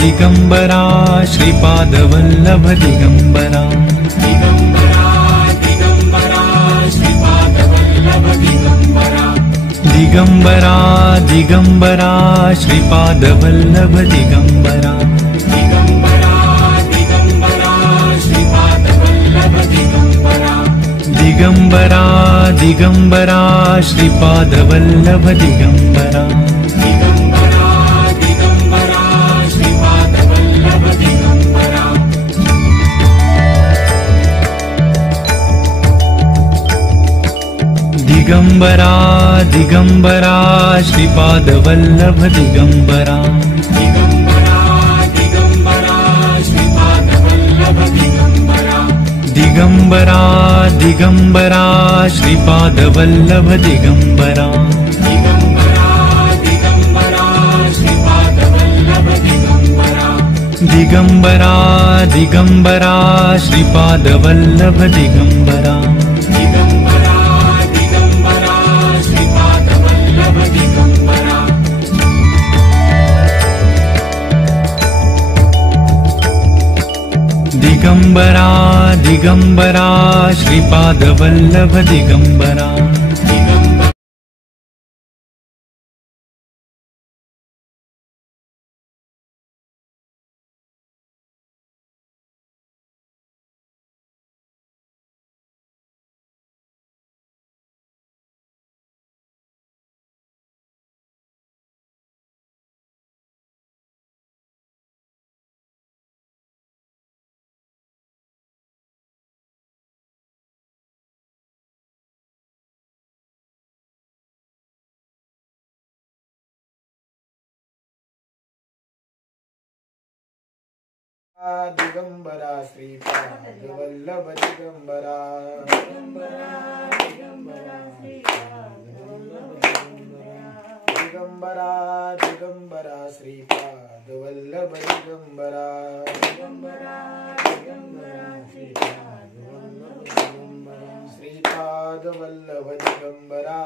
दिगंबरा श्रीपादवल्लभ दिगंबरा दिगंबरा दिगंबरा श्रीपादवल्लभ दिगंबरा दिगंबरा दिगंबरा श्रीपादवल्लभ दिगंबरा दिगंबरा दिगंबरा श्रीपादवल्लभ दिगंबरा दिगंबरा दिगंबरा श्रीपादवल्लभ दिगंबरा दिगंबरा दिगंबरा श्रीपादवल्लभ दिगंबरा दिगंबरा दिगंबरा श्रीपादवल्लभ दिगंबरा दिगंबरा दिगंबरा श्रीपादवल्लभ दिगंबरा दिगंबरा दिगंबरा श्रीपादवल्लभ दिगंबरा दिगंबरा दिगंबरा श्रीपादवल्लभ दिगंबरा दिगंबरा दिगंबरा श्रीपादवल्लभ दिगंबरा दिगंबरा दिगंबरा श्रीपादवल्लभ दिगंबरा दिगंबरा दिगंबरा श्रीपादवल्लभ दिगंबरा दिगंबरा श्रीपादवल्लभ दिगंबरा दिगंबरा दिगंबरा दिगंबरा श्रीपादवल्लभ दिगंबरा दिगंबरा दिगंबरा श्रीपादवल्लभ दिगंबरा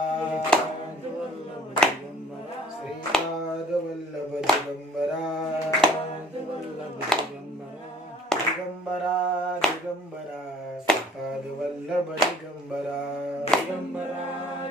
श्रीपादवल्लभ दिगंबरा दिगंबरा दिगंबरा श्रीपादवल्लभ दिगंबरा दिगंबरा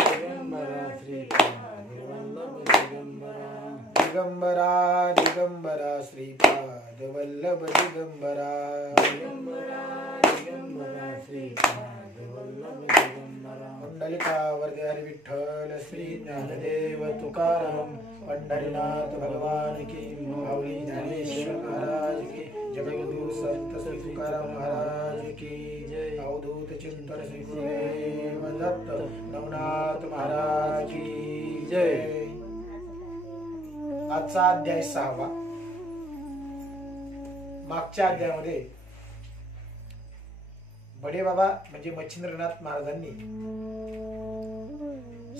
दिगंबरा श्रीपादवल्लभ दिगंबरा दिगंबरा दिगंबरा श्रीपादवल्लभ दिगंबरा दिगंबरा दिगंबरा श्रीपादवल्लभ दिगंबरा पुंडलिकावर्ग हरि विठ्ठल श्री ज्ञानदेव तुकाराम पंढरीनाथ भगवान की माऊली ज्ञानेश्वर महाराज की जगद्गुरु संत श्री तुकाराम महाराज की जय अवधूत चिंतन श्री गुरुदेव दत्त नवनाथ महाराज की जय। आजचा अध्याय 6वा। मागच्या अध्यायामध्ये बडे बाबा म्हणजे मच्छिंद्रनाथ महाराजांनी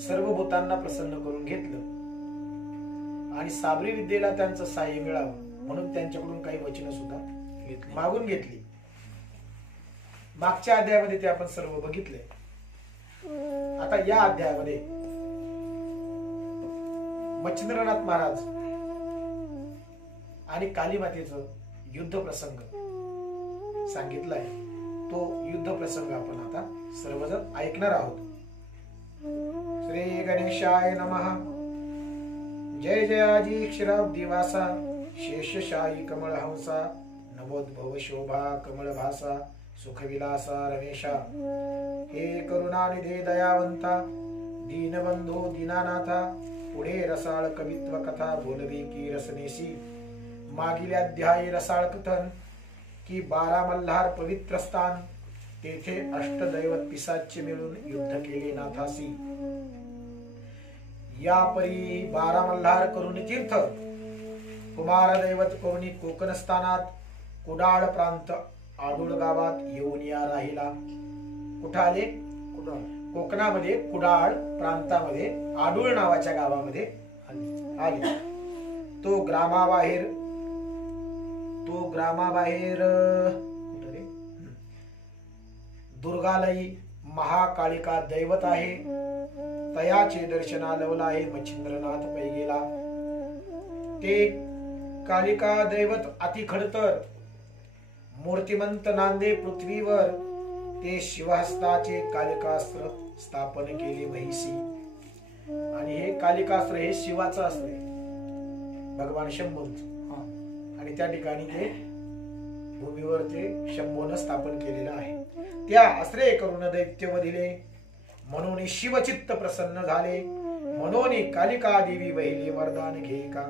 सर्व भूतांना प्रसन्न करून घेतलं आणि साबरी विद्येला त्यांचं सहाय्य मिळावं म्हणून त्यांच्याकडून काही वचन सुद्धा मागून घेतली। मागच्या अध्यायामध्ये ते आपण सर्व बघितले। आता या अध्यायामध्ये मच्छिंद्रनाथ महाराज आणि कालीमातेचं युद्ध प्रसंग सांगितलाय। तो युद्ध प्रसंग आपण आता सर्वजण ऐकणार आहोत। श्री गणेशाय नमः। जय जयाजी क्षीराब्दिवासा शेषशाही कमलहंसा नवोद्भव शोभा कमलभासा सुखविलासा रमेशा। हे करुणानिधे दयावंता दीनबंधो दीनानाथा पुढे रसाळ कवित्व कथा बोलवी की रसनेसी। मागील अध्याय रसाळ कथन की 12 मल्हार पवित्र स्थान तेथे अष्टदैवत पिसाच्य मिळून युद्ध केले नाथासी। या परी 12 मल्हार करुणी तीर्थ कुमार दैवत करुणी कोकण स्थानात कुडाळ प्रांत आडुळ गावात येऊन या राहिला। कुठं आले? कोकणामध्ये कुडाळ प्रांतामध्ये आडुळ नावाच्या गावामध्ये आले। तो ग्रामाबाहेर दुर्गालयी महाकालिका दैवत आहे। तयाचे दर्शना लवला आहे मच्छिंद्रनाथ पै गेला। ते कालिका दैवत अति खडतर मूर्तिमंत नांदे पृथ्वीवर, ते शिवहस्ताचे कालिकास्त्र स्थापन केले महिसी. आणि हे कालिकास्त्र हे शिवाचं अस्त्र आहे, भगवान शंभूंचं. आणि त्या ठिकाणी ते भूमीवर ते शंभून स्थापन केलेलं आहे. त्या अस्त्रे करून दैत्य वधिले, म्हणून शिवचित्त प्रसन्न झाले. म्हणून कालिका देवी वहिले वरदान घे का.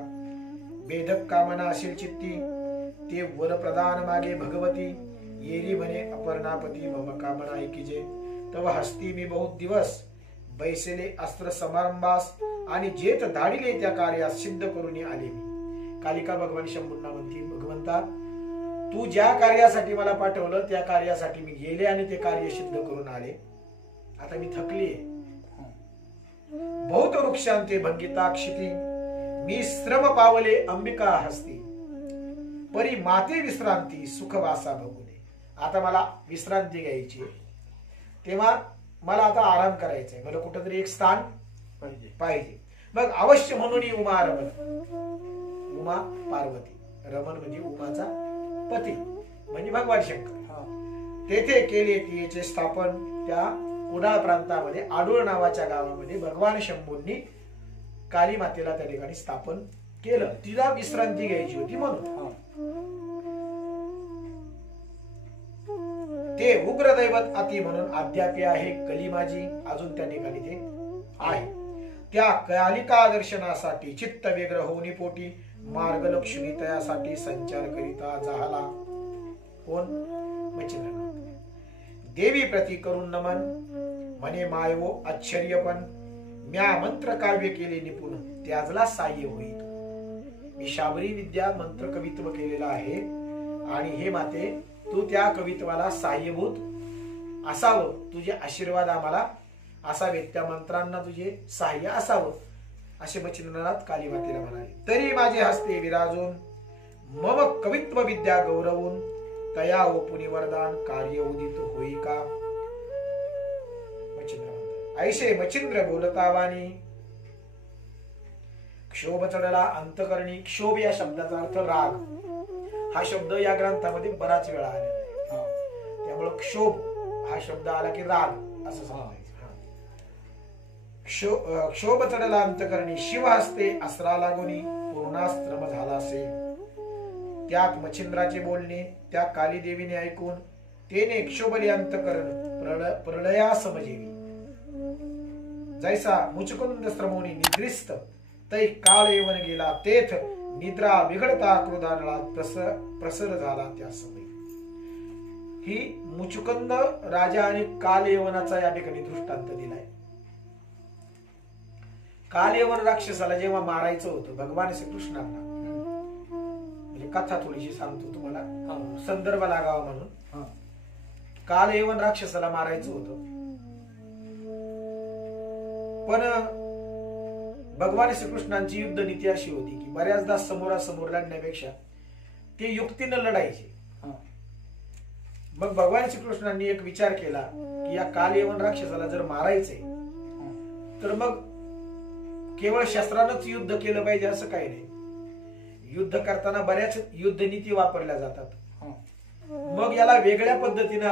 बेधक कामना असेल चित्ती, ते वर प्रदान मागे भगवती. येरी म्हणे अपर्णापती मम कामना ऐकिजे. तव हस्ती मी बहुत दिवस बैसले अस्त्र समारंभास, आणि जेत धाडिले त्या कार्यास सिद्ध करून आले मी. कालिका भगवान शंभूंना म्हणते, भगवंता तू ज्या कार्यासाठी मला पाठवलं त्या कार्यासाठी मी गेले आणि ते कार्य सिद्ध करून आले. आता मी थकली. बहुत वृक्षांते भंगिता क्षिती, मी श्रम पावले अंबिका हस्ती. परी माते विश्रांती सुखवासा बघू दे. आता मला विश्रांती घ्यायची, तेव्हा मला आता आराम करायचा आहे. मला कुठंतरी एक स्थान पाहिजे. मग अवश्य म्हणून उमा रमण, उमा पार्वती, रमण म्हणजे उमाचा पती म्हणजे भगवान शंकर. तेथे केले तिचे स्थापन. त्या कुडाळ प्रांतामध्ये आडूळ नावाच्या गावामध्ये भगवान शंभूंनी काली मातेला त्या ठिकाणी स्थापन केलं. तिला विश्रांती घ्यायची होती म्हणून. ते उग्रदैवत अति म्हणून अद्यापी आहे कली माझी, अजून त्या ठिकाणी ते आहे. त्या कालिका दर्शनासाठी चित्त व्यग्र होऊनी पोटी, मार्ग लक्ष्मी तयासाठी संचार करिता झाला. कोण? मच्छिंद्रनाथ. देवी प्रती करून नमन, म्हणे मायवो आश्चर्यपण. म्या मंत्र काव्य केले निपुण, त्याजला साह्य होईल. मी शाबरी विद्या मंत्र कवित्व केलेला आहे, आणि हे माते तू त्या कवित्वाला साह्यभूत असावं. तुझे आशीर्वाद आम्हाला असावेत, त्या मंत्रांना तुझे साह्य असावं, असे मच्छिंद्रनाथ काली मातेला म्हणाले. तरी माझे हस्ते विराजून मम कवित्व विद्या गौरवून, तया ओपुनी वरदान कार्य उदित होई का. मच्छिंद्र म्हणतात, ऐशे मच्छिंद्र बोलता वाणी, क्षोभ चढला अंतकरणी. क्षोभ या शब्दाचा अर्थ राग. हा शब्द या ग्रंथामध्ये बराच वेळा आलेला आहे, त्यामुळे क्षोभ हा शब्द आला की राग असं सांगायचं. क्षोभ चढला अंतकरणी, शिव हस्ते अस्त्रा लागोनी, पूर्णास्त्रम झाला असे. त्यात मच्छिंद्राचे बोलणे त्या काली देवीने ऐकून, तेने क्षोभली अंतकरण प्रलया समजेवी. जैसा मुचकुंद श्रमोनी निद्रिस्त, तै काल येवन गेला तेथ, निद्रा बिघडता क्रोधानळात प्रसर झाला त्या समय. ही मुचुकंद राजा आणि काल यवनाचा या ठिकाणी दृष्टांत दिलाय. काल यवन राक्षसाला जेव्हा मारायचं होतं भगवान श्रीकृष्णांना, म्हणजे कथा थोडीशी सांगतो तुम्हाला, संदर्भ लागावा म्हणून. काल यवन राक्षसाला मारायचं होतं, पण भगवान श्रीकृष्णांची युद्ध नीती अशी होती की बऱ्याचदा समोरासमोर लढण्यापेक्षा ते युक्तीनं लढायचे. मग भगवान श्रीकृष्णांनी एक विचार केला की या कालयवन राक्षसाला जर मारायचंय तर मग केवळ शस्त्रानंच युद्ध केलं पाहिजे असं काही नाही. युद्ध करताना बऱ्याच युद्ध नीती वापरल्या जातात. मग याला वेगळ्या पद्धतीने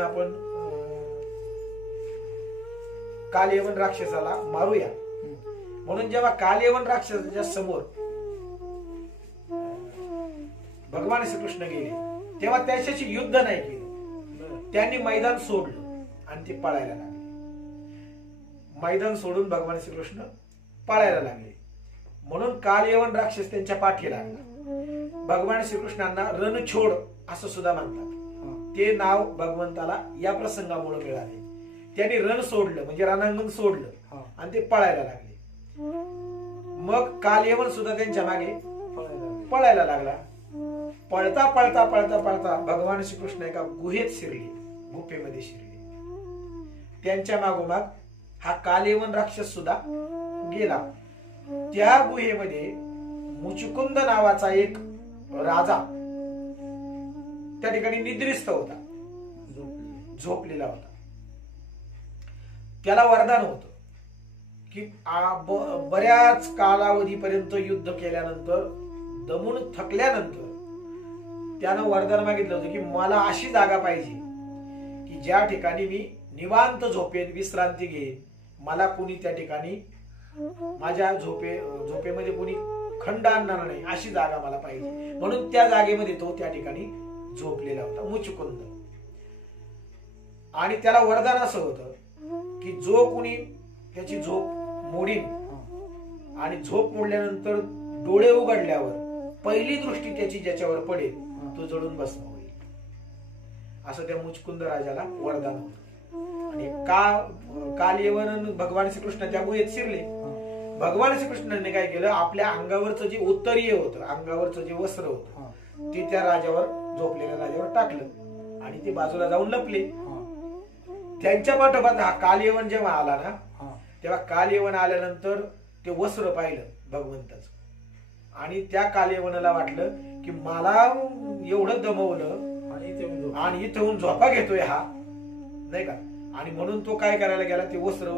आपण कालयवन राक्षसाला मारूया. म्हणून जेव्हा कालयवन राक्षसाच्या समोर भगवान श्रीकृष्ण गेले तेव्हा त्याच्याशी युद्ध नाही केलं, त्यांनी मैदान सोडलं आणि ते पळायला लागले. मैदान सोडून भगवान श्रीकृष्ण पळायला लागले. म्हणून कालयवन राक्षस त्यांच्या पाठी लागला. भगवान श्रीकृष्णांना रणछोड असं सुद्धा म्हणतात. ते नाव भगवंताला या प्रसंगामुळे मिळाले. त्यांनी रण सोडलं म्हणजे रणांगण सोडलं आणि ते पळायला लागले. मग कालयवन सुद्धा त्यांच्या मागे पळायला लागला. पळता पळता पळता पळता भगवान श्रीकृष्ण एका गुहेत शिरले, गुफेमध्ये शिरले. त्यांच्या मागोमाग हा कालयवन राक्षस सुद्धा गेला. त्या गुहेमध्ये मुचुकुंद नावाचा एक राजा त्या ठिकाणी निद्रिस्त होता, झोपलेला होता. त्याला वरदान होतं की बऱ्याच कालावधीपर्यंत युद्ध केल्यानंतर दमून थकल्यानंतर त्यानं वरदान मागितलं होतं की मला अशी जागा पाहिजे की ज्या ठिकाणी मी निवांत झोपेन, विश्रांती घेईन, मला कुणी त्या ठिकाणी माझ्या झोपेमध्ये कुणी खंड आणणार नाही, अशी जागा मला पाहिजे. म्हणून त्या जागेमध्ये तो त्या ठिकाणी झोपलेला होता, मुचकुंद. आणि त्याला वरदान असं होतं की जो कुणी त्याची झोप मोडीन आणि झोप मोडल्यानंतर डोळे उघडल्यावर पहिली दृष्टी त्याची ज्याच्यावर पडेल तो जळून भस्म होईल, असं त्या मुचकुंद राजाला वरदान होतं. आणि काल येवन भगवान श्रीकृष्ण त्या गुहेत शिरले. भगवान श्रीकृष्णाने काय केलं, आपल्या अंगावरचं जे उत्तरीय होतं, अंगावरचं जे वस्त्र होतं ते त्या राजावर, झोपलेल्या राजावर टाकलं आणि ते बाजूला जाऊन लपले. त्यांच्या पाठोपाठ हा कालयवन जेव्हा आला ना, तेव्हा कालयवन आल्यानंतर ते वस्त्र पाहिलं भगवंताच, आणि त्या कालयवनाला वाटलं की मला एवढं दमवलं आणि इथं झोपा घेतोय हा, नाही का. आणि म्हणून तो काय करायला गेला, ते वस्त्र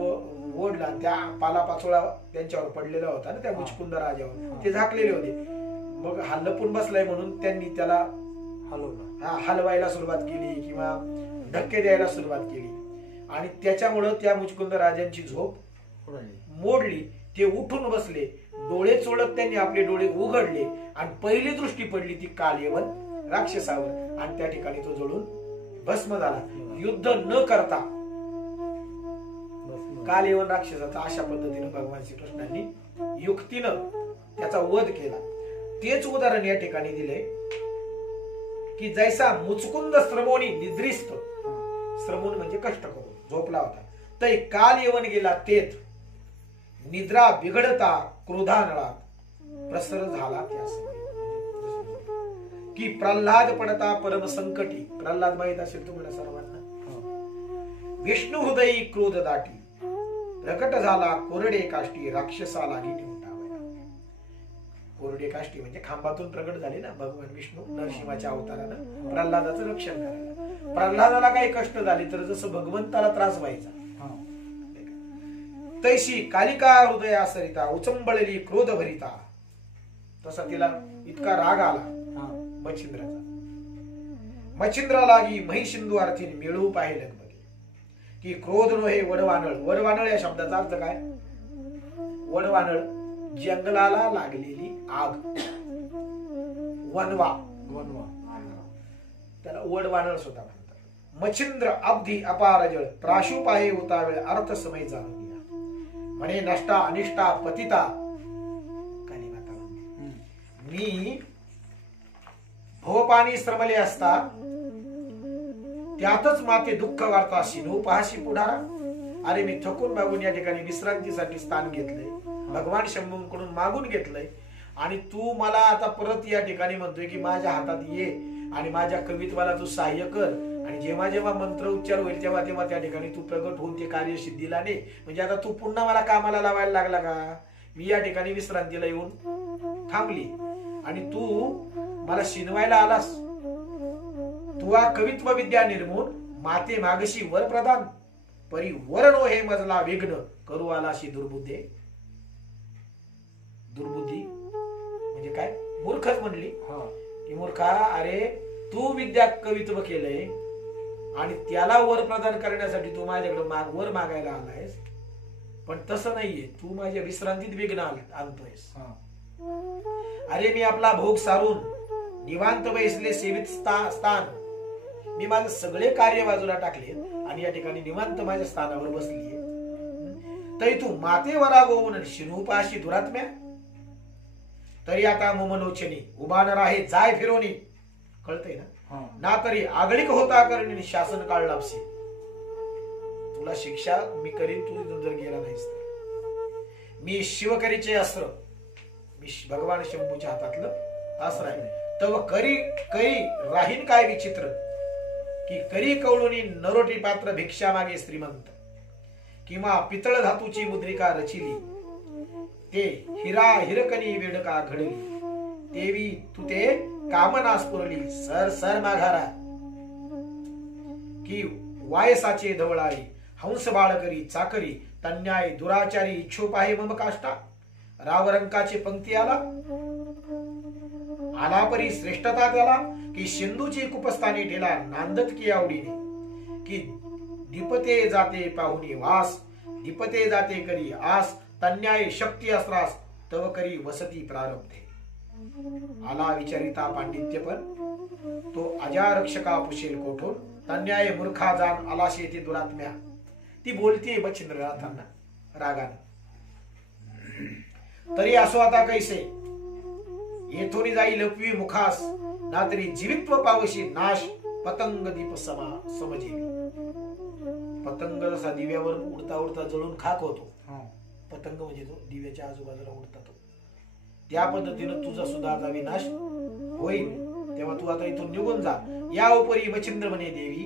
ओढला, त्या पालापाचोळा त्यांच्यावर पडलेला होता ना, त्या मुचकुंद राजावर ते झाकलेले होते. मग हा लपून बसलाय म्हणून त्यांनी त्याला हलवायला सुरुवात केली किंवा धक्के द्यायला सुरुवात केली, आणि त्याच्यामुळं त्या मुचकुंद राजांची झोप मोडली. ते उठून बसले, डोळे चोळत त्यांनी आपले डोळे उघडले आणि पहिली दृष्टी पडली ती कालयवन राक्षसावर, आणि त्या ठिकाणी तो जळून भस्म झाला. युद्ध न करता कालयवन राक्षसाचा अशा पद्धतीने भगवान श्रीकृष्णांनी युक्तीनं त्याचा वध केला. तेच उदाहरण या ठिकाणी दिले की जैसा मुचकुंद श्रमोनी निद्रिस्त, श्रमोन म्हणजे कष्ट करून झोपला होता, तै कालयवन गेला तेथ निद्रा बिघडता क्रोधानळात प्रसर झाला त्यास. की प्रल्हाद पडता परम संकटी, प्रल्हाद माहित असेल तुम्हाला सर्वांना, विष्णू हृदयी क्रोध दाटी प्रकट झाला कोरडे काष्टी राक्षसा लागी निवटावया. कोरडे काष्टी म्हणजे खांबातून प्रकट झाले ना भगवान विष्णू नरसिंहाच्या अवतारानं प्रल्हादाचं रक्षण करायला. प्रल्हादाला काही कष्ट झाले तर जसं भगवंताला त्रास व्हायचा, तैशी कालिका हृदया सरिता उचंबळली क्रोध भरिता, तसा तिला इतका राग आला मच्छिंद्राचा. मच्छिंद्रा लागी महिशिंदू अर्थी मिळू पाहिले की क्रोध नो हे वडवानळ. वडवानळ या शब्दाचा अर्थ काय? वडवानळ जंगलाला लागलेली आग, वनवा, त्याला वडवानळ सुद्धा म्हणतात. मच्छिंद्र अब्धी अपार जळ प्राशु पाहे होता वेळ अर्थ समय जाणून घ्या. म्हणे नष्टा अनिष्टा पतिता काली माता म्हणते, मी भवपाणी श्रमले असता त्यातच माते दुःख वार्ता शिनो पहाशी पुढारा. अरे मी थकून मागून या ठिकाणी विश्रांतीसाठी स्थान घेतलंय, भगवान शंभूंकडून मागून घेतलंय, आणि तू मला आता परत या ठिकाणी म्हणतोय की माझ्या हातात ये आणि माझ्या कवित्वाला तू सहाय्य कर, आणि जेव्हा जेव्हा मंत्र उच्चार होईल तेव्हा तेव्हा त्या ठिकाणी तू प्रगट होऊन ते कार्य सिद्धीला ने. म्हणजे आता तू पुन्हा मला कामाला लावायला लागला का? मी या ठिकाणी विश्रांतीला येऊन थांबली आणि तू मला शिनवायला आलास. तुवा कवित्व विद्या निर्मून माते मागशी वर प्रदान परी वरणो हे मजला विघ्न करू आलाशी दुर्बुद्धे. दुर्बुद्धी म्हणजे काय? मूर्खच म्हणली की मूर्खा, अरे तू विद्या कवित्व केलंय आणि त्याला वर प्रदान करण्यासाठी तू माझ्याकडे वर मागायला आलायस, पण तसं नाहीये, तू माझ्या विश्रांतीत विघ्न आणतोयस. अरे मी आपला भोग सारून निवांत बैसले सेवित स्थान, मी माझे सगळे कार्य बाजूला टाकले आणि या ठिकाणी निवांत माझ्या स्थानावर बसलीये. तरी तू माते वरा गोवून शिनूपाशी दुरात्म्या, तरी आता मोमनोचनी उभाणार आहे जाय फिरोनी. कळतंय ना तरी आगळीक होता करणी शासन काळ लाभसी. तुला शिक्षा मी करीन तू इथून जर गेला नाहीस तर. मी शिवकरीचे अस्त्र, मी भगवान शंभूच्या हातातलं अस्त्र आहे. तव करी राहीन काय विचित्र की करी कवळुनी नरोटी पात्र भिक्षा मागे श्रीमंत, किंवा पितळ धातूची मुद्रिका रचिली ते हिरा हिरकणी वेडका घडली, देवी तू ते कामनास पुरली सर सर माघारा. की वायसाचे धवळारी हंस बाळ करी चाकरी तन्याय दुराचारी इच्छुप आहे मम काष्टा. रावरंकाची पंक्ती आला परी श्रेष्ठता त्याला की सिंधूची कुपस्थानी ठेला नांदत की आवडीने. की दीपते जाते पाहुणे वास दीपते जाते करी आस. तन्याय शक्ती असरास तव करी वसती प्रारब्धे. आला विचारिता पांडित्य पण तो अजारक्षका पुशेल कोठून. तन्याय मूर्खा जाण आलाशे येते दुरात्म्या. ती बोलतीये मच्छिंद्रनाथांना रागाने. तरी असो आता कैसे येथून जाई लपवी मुखास ना तरी जीवित्व पावशी नाश. पतंग दीप समजेवी. पतंग जसा दिव्यावर उडता उडता जळून खाक होतो. पतंग म्हणजे तो दिव्याच्या आजूबाजूला उडता तो. त्या पद्धतीनं तुझा सुद्धा आता विनाश होईल. तेव्हा तू आता इथून निघून जा. या उपरी मच्छिंद्र म्हणे देवी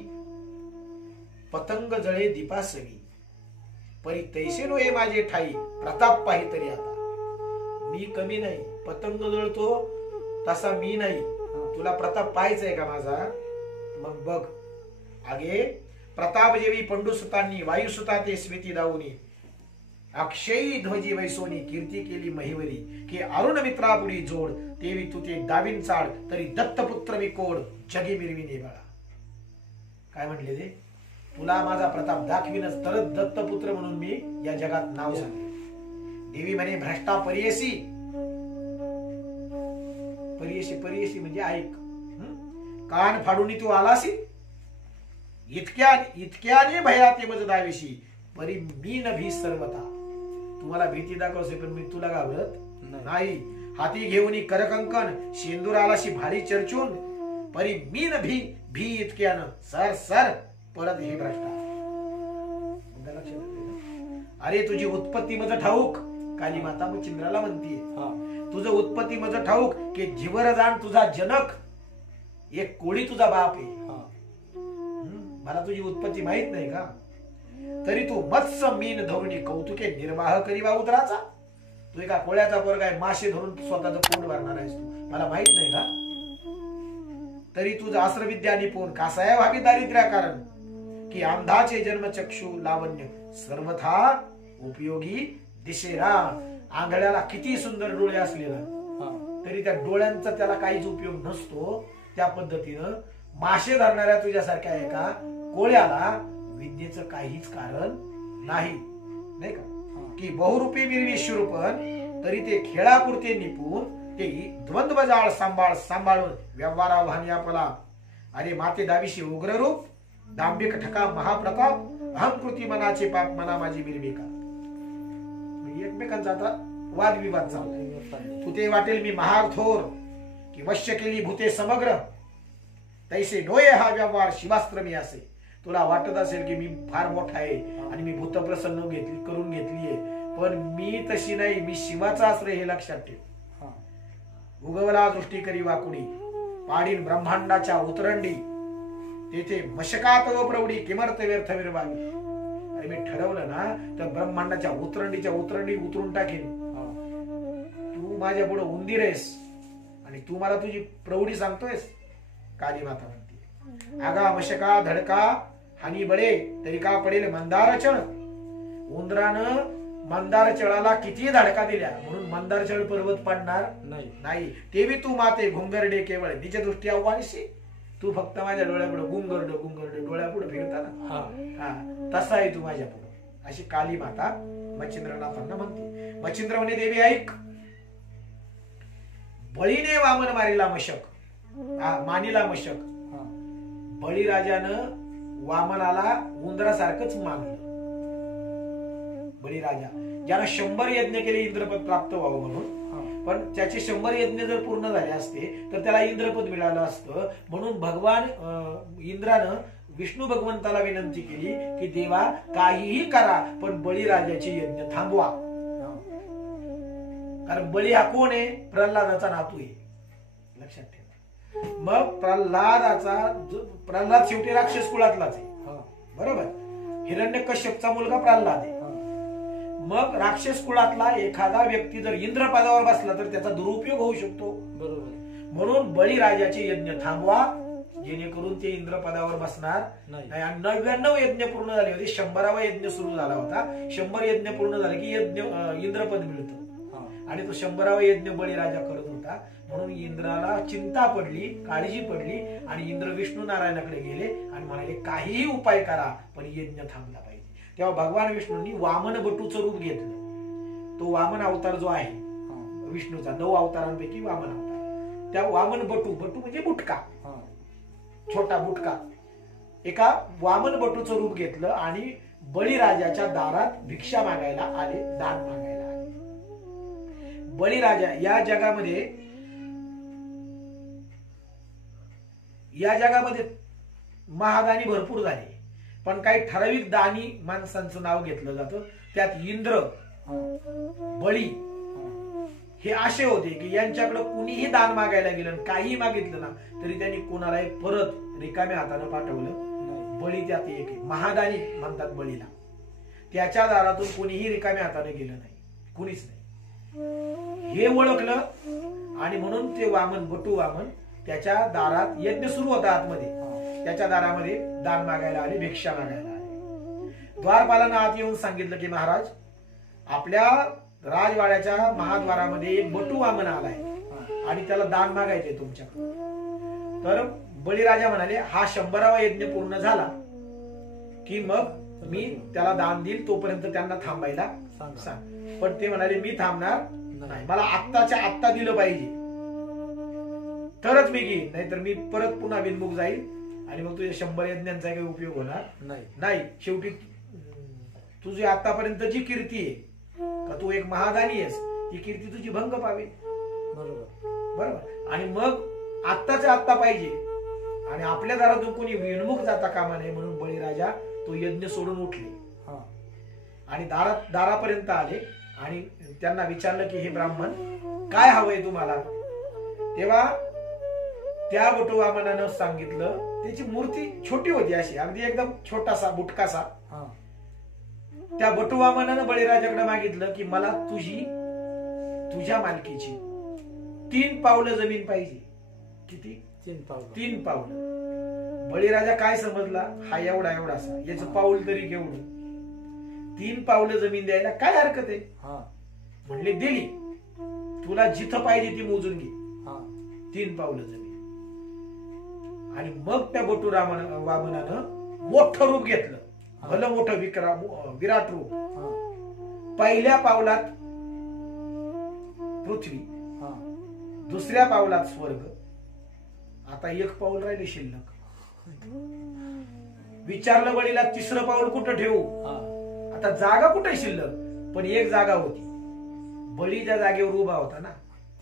पतंग जळे दीपासवी. परी तैसे नो हे माझे ठाई प्रताप पाहि तरी आता. मी कमी नाही. पतंग जळतो तसा मी नाही. तुला प्रताप पाहायचाय का माझा. मग बघ आगे प्रताप जेवी पंडुसुतांनी वायुसुता ते स्मृती दावुनी. अक्षयी ध्वजी वैसोनी कीर्ती केली महिवरी. की अरुण मित्रापुढी जोड तेवी तू ते दाविन चाड तरी दत्तपुत्र विकोड जगी मिरविने बाळा. काय म्हणले ते. तुला माझा प्रताप दाखविनच तरच दत्तपुत्र म्हणून मी या जगात नाव सांगेन. देवी म्हणे भ्रष्टा परियसी. परियसी परियसी म्हणजे ऐक. कान फाडून तू आलासी. इतक्याने भयाते मज दाविशी. परी मी न भी सर्वता. तुम्हाला भीती दाखवसे पण मी तुला घाबरत नाही. हाती घेऊन करकंकन शेंदूर आलाशी भारी चर्चून. परी मी न भी इतक्यानं सर सर परत हे भ्रष्टा. अरे तुझी उत्पत्ती मज ठाऊक. काली माता मच्छिंद्राला म्हणतीये तुझं उत्पत्ती मज ठाऊक की जीवर जाण तुझा जनक. एक कोळी तुझा बाप आहे. मला तुझी उत्पत्ती माहित नाही का. तरी तू मत्स्य मीन धवणी कौतुके निर्वाह करी वा उदराचा. तू एका कोळ्याचा पोरगा आहे. मासे धरून स्वतःचं पोट भरणार आहेस तू. मला माहित नाही का. तरी तुझं अस्त्रविद्या निपुण कासाया व्हावी दारिद्र्या कारण. की अंधाचे जन्मचक्षु लावण्य सर्वथा उपयोगी दिसेना. आंधळ्याला किती सुंदर डोळे असलेला तरी त्या डोळ्यांचा त्याला काहीच उपयोग नसतो. त्या पद्धतीनं मासे धरणाऱ्या तुझ्यासारख्या एका कोळ्याला विद्येचं काहीच कारण नाही. नाही का. की बहुरूपी मिरवी तरी ते खेळापुरते निपुण. ते द्वंद्व जाळ सांभाळून व्यवहारा वाहनी आपला. अरे माते दाविशी उग्र रूप दांभिक ठका महाप्रताप. अहंकृती मनाचे पाप मना माझी मिरविका. एकमेकांचा आता वादविवाद चाललाय. तू ते वाटेल मी महार थोर की वश्य केली भूते समग्र. तैसे नोये हा व्यवहार शिवास्त्र मी असे. तुला वाटत असेल की मी फार मोठा आहे आणि मी भूत प्रसन्न करून घेतलीये. पण मी तशी नाही. मी शिवाचा अस्त्र हे लक्षात ठेव. उगवला दृष्टी करी वाकुडी पाडीन ब्रह्मांडाच्या उतरंडी. तेथे मशकात व प्रौढी किमर्थ व्यर्थ विरवावी. आणि मी ठरवलं ना तर ब्रह्मांडाच्या उतरंडी उतरून टाकेन. तू माझ्या पुढे उंदीर आहेस आणि तू मला तुझी प्रौढी सांगतोयस. काली माता म्हणते आगा मशका धडका हानी बळे तरी का पडेल मंदारचळ. उंदरानं मंदार चळाला किती धडका दिल्या म्हणून मंदार चळ पर्वत पडणार नाही. तेवी तू माते घुंगरडे केवळ निज दृष्टी आव्हानीशी. तू फक्त माझ्या डोळ्यापुढे गुंगरड डोळ्यापुढे फिरताना तसा आहे तू माझ्या पुढे. अशी काली माता मच्छिंद्रनाथांना म्हणते. मच्छिंद्र म्हणे देवी ऐक. बळीने वामन मारिला मानिला मशक. बळीराजानं वामनाला उंदरासारखंच मानलं. बळीराजा ज्यानं 100 यज्ञ केले इंद्रपद प्राप्त व्हावं म्हणून. पण त्याचे 100 यज्ञ जर पूर्ण झाले असते तर त्याला इंद्रपद मिळालं असतं. म्हणून भगवान इंद्रानं विष्णू भगवंताला विनंती केली की देवा काहीही करा पण बळीराजाचे यज्ञ थांबवा. कारण बळी हा कोण आहे. प्रल्हादाचा नातू आहे. लक्षात ठेवा. मग प्रल्हाद शेवटी राक्षस कुळातलाच आहे. बरोबर. हिरण्यकश्यपचा मुलगा प्रल्हाद आहे. मग राक्षस कुळातला एखादा व्यक्ती जर इंद्रपदावर बसला तर त्याचा दुरुपयोग होऊ शकतो. बरोबर. म्हणून बळीराजाचे यज्ञ थांबवा. जेणेकरून ते इंद्रपदावर बसणार नाही. नाही. आणि 99 यज्ञ पूर्ण झाले होते. 100वा यज्ञ सुरू झाला होता. 100 यज्ञ पूर्ण झाले की इंद्रपद मिळतं. आणि तो 100वा यज्ञ बळीराजा करत होता. म्हणून इंद्राला चिंता पडली, काळजी पडली आणि इंद्र विष्णू नारायणाकडे गेले आणि म्हणाले काहीही उपाय करा पण यज्ञ थांबला पाहिजे. तेव्हा भगवान विष्णूंनी वामन बटूचं रूप घेतलं. तो वामन अवतार जो आहे विष्णूचा 9 अवतारांपैकी वामन अवतार. त्या वामन बटू म्हणजे बुटका, छोटा बुटका, एका वामन बटूचं रूप घेतलं आणि बळीराजाच्या दारात भिक्षा मागायला आले, दान मागायला आले. बळीराजा या जगामध्ये महादानी भरपूर झाले, पण काही ठराविक दानी माणसांचं नाव घेतलं जातं. त्यात इंद्र, बळी हे असे होते की यांच्याकडे कुणीही दान मागायला गेलं, काही मागितलं ना तरी त्यांनी कोणालाही परत रिकाम्या हाताने पाठवलं. बळी त्यात एक आहे. महादानी म्हणतात बळीला. त्याच्या दारातून कुणीही रिकाम्या हाताने गेलं नाही, कुणीच नाही. हे ओळखलं आणि म्हणून ते बटू वामन त्याच्या दारात, यज्ञ सुरू होता आतमध्ये, त्याच्या दारामध्ये दान मागायला आले, भिक्षा मागायला आले. द्वारपालानं आत येऊन सांगितलं की महाराज, आपल्या राजवाड्याच्या महाद्वारामध्ये एक बटू वामन आलाय आणि त्याला दान मागायचंय तुमच्याकडे. तर बळीराजा म्हणाले हा 100वा यज्ञ पूर्ण झाला की मग मी त्याला दान देईल, तोपर्यंत त्यांना थांबायला सांग. पण ते म्हणाले मी थांबणार नाही, मला आत्ताच्या आत्ता दिलं पाहिजे तरच मी घेईन, नाहीतर मी परत पुन्हा बिनमुख जाईल आणि मग तुझ्या 100 यज्ञांचा काही उपयोग होणार नाही. शेवटी तुझी आतापर्यंत जी कीर्ती आहे का, तू एक महादानी आहेस, ती कीर्ती तुझी भंग पावे. बरोबर. आणि मग आत्ताच्या आत्ता पाहिजे आणि आपल्या दारातून कोणी विनमुख जाता कामा नये म्हणून बळीराजा तो यज्ञ सोडून उठले आणि दारापर्यंत आले आणि त्यांना विचारलं की हे ब्राह्मण, काय हवंय तुम्हाला? तेव्हा त्या बटू वामनानं सांगितलं, त्याची मूर्ती छोटी होती, अशी अगदी एकदम छोटासा बुटकासा. त्या बटू वामनानं बळीराजाकडे मागितलं की मला तुझ्या मालकीची 3 पावलं जमीन पाहिजे. किती? 3 पावलं. बळीराजा काय समजला, हा एवढासा, याचं पाऊल तरी केवढं, 3 पावलं जमीन द्यायला काय हरकत आहे? म्हणले दिली, तुला जिथं पाहिजे ती मोजून घे, 3 पावलं जमीन. आणि मग त्या बटू वामनानं मोठं रूप घेतलं, भलं मोठं विराट रूप. पहिल्या पावलात पृथ्वी, दुसऱ्या पावलात स्वर्ग, आता 1 पाऊल राहिले शिल्लक. विचारलं बळीला, 3रं पाऊल कुठं ठेवू? आता जागा कुठे शिल्लक? पण एक जागा होती, बळी ज्या जागेवर उभा होता ना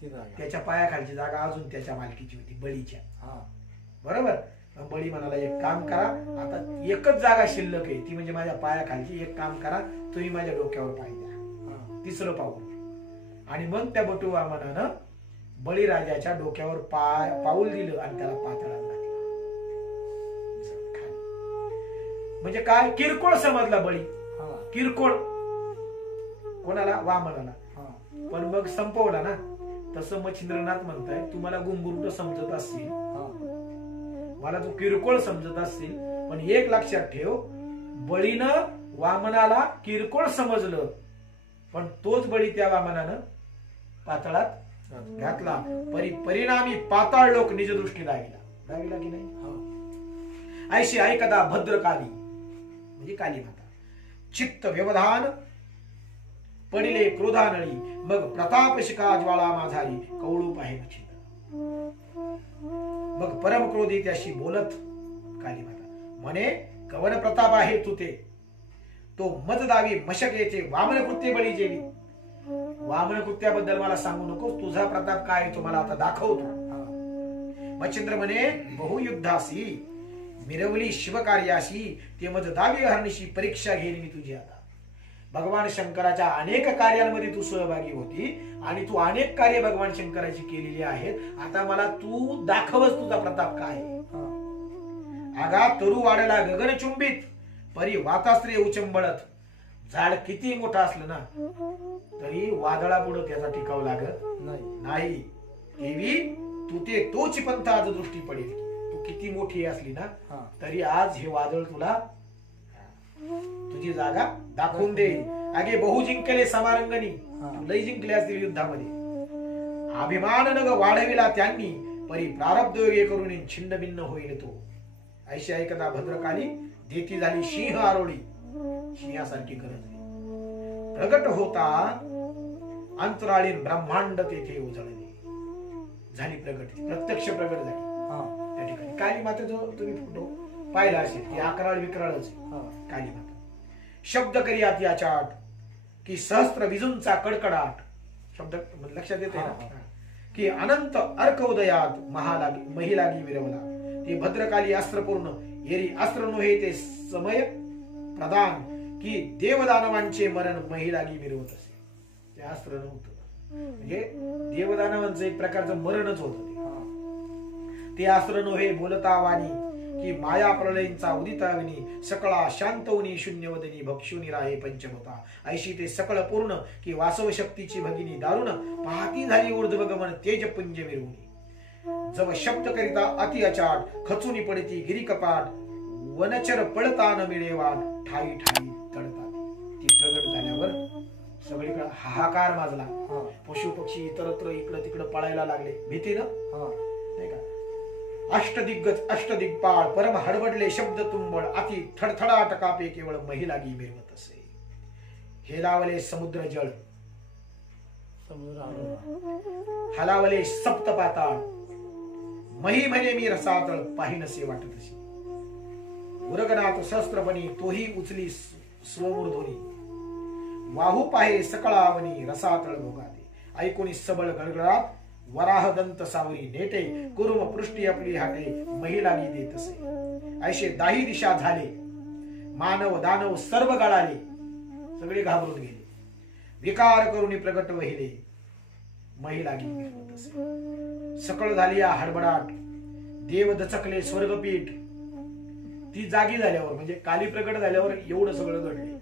त्याच्या पायाखालची जागा अजून त्याच्या मालकीची होती, बळीच्या. बरोबर. बळी म्हणाला एक काम करा, आता एकच जागा शिल्लक आहे, ती म्हणजे माझ्या पायाखालची. एक काम करा, तुम्ही माझ्या डोक्यावर पाय द्या, 3रं पाऊल. आणि मग त्या बटू वामनानं बळीराजाच्या डोक्यावर पाऊल दिलं आणि त्याला पाताळात घातलं. म्हणजे काय किरकोळ समजला बळी, किरकोळ कोणाला? वामनाला. पण मग संपवला ना. तसं मच्छिंद्रनाथ म्हणताय, तुम्हाला गुंगुरुट समजत असतील, मला तू किरकोळ समजत असतील, पण एक लक्षात ठेव, बळीनं वामनाला किरकोळ समजलं, पण तोच बळी त्या वामनानं पाताळात घातला. परिणामी पाताळ लोक निज दृष्टी लागिला की नाही? ऐशी ऐकदा भद्रकाली म्हणजे काली माता, चित्त व्यवधान पडिले क्रोधानळी, मग प्रताप शिखा ज्वाळा माझारी, कवळू पाहे मच्छिंद्र. मग परम क्रोधी त्याशी बोलत काली माता म्हणे, कवन प्रताप आहे तू ते, तो मज दावी मशक येते, वामन कृत्य बळी जेवी. वामन कृत्याबद्दल मला सांगू नको, तुझा प्रताप काय तो मला आता दाखवतो. मच्छिंद्र म्हणे, बहुयुद्धासी मिरवली शिवकार्याशी, ते मज दावी हरणीशी परीक्षा घेईन मी तुझी. आता भगवान शंकराच्या अनेक कार्यांमध्ये तू सहभागी होती आणि तू अनेक कार्य भगवान शंकराची केलेली आहेत. आता मला तू दाखवच तुझा प्रताप काय. आगा तरु वाढला गगनचुंबित, परी वातास्त्रे उचंबळत. झाड किती मोठं असलं ना तरी वादळा पुढे त्याचा टिकाव लागत नाही. देवी तू ते तोची पंथ आज दृष्टी पडेल, तू किती मोठी असली ना हा. तरी आज हे वादळ तुला तुझी जागा दाखवून दे. आगे बहु जिंकले समारंगणी, लय जिंकले असतील युद्धामध्ये. अभिमान नग वाढविला त्यांनी, परी प्रारब्ध योगे करून छिन्न भिन्न होईल तो. ऐशी ऐकता भद्रकाली देती झाली सिंह आरोळी, सिंहासारखी गरजली. प्रगट होता अंतराळीन ब्रह्मांड तेथे उजळली. झाली प्रगट, प्रत्यक्ष प्रगट झाली त्या ठिकाणी. काली मात्र जो तुम्ही फोटो पाहिला असेल की अकराळ विकराळच काली माता. शब्द करी आती आचाट की सहस्त्र विजूंचा कडकडाट. शब्द लक्षात येते ना की अनंत अर्क उदयात मही लागी विरवला. ते भद्रकाली अस्त्रपूर्ण येरी अस्त्र नव्हे ते समय प्रदान की देवदानवांचे मरण मही लागी मिरवत असे. ते अस्त्र नव्हतं, म्हणजे देवदानवांचं एक प्रकारचं मरणच होत. ते अस्त्र नव्हे बोलता वाणी की माया प्रलयींचा उदिताग्नी सकळा शांतवनी शून्यवदनी भक्षुनी राहे पंचभूता. ऐशी ते सकळ पूर्ण की वासव शक्तीची भगिनी दारुण पाहती झाली ऊर्ध्वगमन तेजपुंज मिरवणी. जव शब्द करिता अति अचाट खचुनी पडती गिरी कपाट वनचर पळता न मिळे वाट ठाई ठाई तडतात. ती प्रगट झाल्यावर सगळीकडे हाहाकार माजला. पशु पक्षी इतरत्र इकडं तिकडं पळायला लागले भीतीनं, नाही का. अष्टदिग्गज अष्टदिग्पाळ परम हडबडले शब्द तुंबळ अति थडथडाट कापे केवळ मही लागी मिरवत असे. हेलावले समुद्र जळ हलावले सप्त पाताळ मही म्हणे मी रसातळ पाहिनसे वाटत असे. उरगनाथ सहस्त्रपणी तोही उचली स्वमूर्ध्वनी वाहू पाहे सकळावनी रसातळ भोगाते. ऐकोनी सबळ गडगडात वराह दंत सावरी नेटे कुरुम पृष्टी आपली हाटे मही लागी देत असे. ऐशे दाही दिशा झाले मानव दानव सर्व गळाले सगळे घाबरून गेले. विकार करून प्रगट वहिले मही लागी मिरवत असे. सकळ झाली या हडबडाट देव दचकले स्वर्गपीठ. ती जागी झाल्यावर म्हणजे काली प्रगट झाल्यावर एवढं सगळं घडले.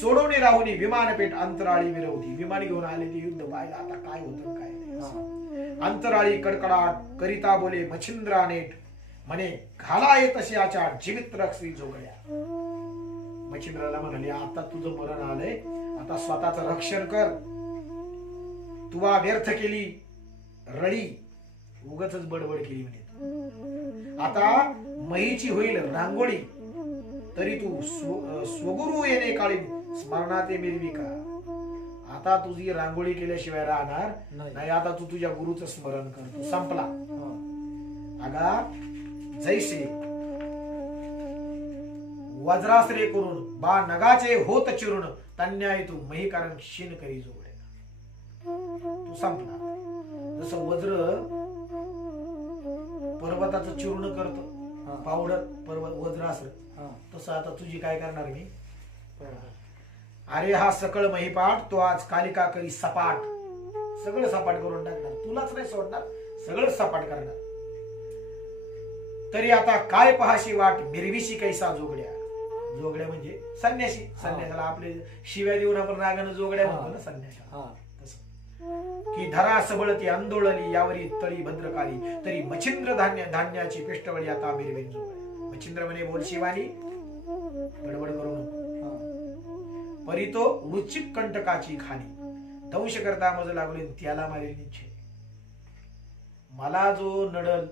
सोडवणे राहुनी विमानपेठ अंतराळी मिरवती. विमान घेऊन आले ते युद्ध पाहिलं आता काय होतं काय नाही. अंतराळी कडकडाट करिता बोले मच्छिंद्रा नेट म्हणे घाला येत तशी आचाट जीवित रक्षी जोगड्या. मच्छिंद्राला म्हणाले आता तुझं मरण आलंय, आता स्वतःचं रक्षण कर. तुवा व्यर्थ केली रडी उगाचच बडबड केली म्हणे. आता महीची होईल रांगोळी तरी तू स्वगुरु येणे काळी स्मरणात मिरवी का. आता तुझी रांगोळी केल्याशिवाय राहणार नाही. आता तू तुझ्या गुरुचं स्मरण कर. तू संपला. अगा जैसे वज्राश्रय करून बा नगाचे होत चिरून तन्याय तू मही कारण क्षीण करी जोडे. तू संपला. जसं वज्र पर्वताचं चिरून करतो पावडर पर्वत वज्रास्त्र, तसं आता तुझी काय करणार मी. अरे हा सकळ महिपाठ तो आज कालिका करी सपाट. सगळं सपाट करून टाकणार. तुलाच नाही सोडणार, सगळं सपाट करणार. तरी आता काय पहाशी वाट मिरविशी कैसा जोगड्या. जोगड्या म्हणजे संन्यासी. संन्यासाला आपले शिव्या देऊन आपण रागानं जोगड्या म्हणतो ना संन्यासा. तसं की धरा सबळती आंदोळली यावरी तळी भद्रकाली तरी मच्छिंद्र धान्याची पेष्टवळी आता मिरवीन जोगड्या. मच्छिंद्र म्हणे बोल शिवानी गडबड करू नको. परी तो वृश्चिक कंटकाची खाली दंश करता मज लागले त्याला मारेल निश्चय. मला जो नडल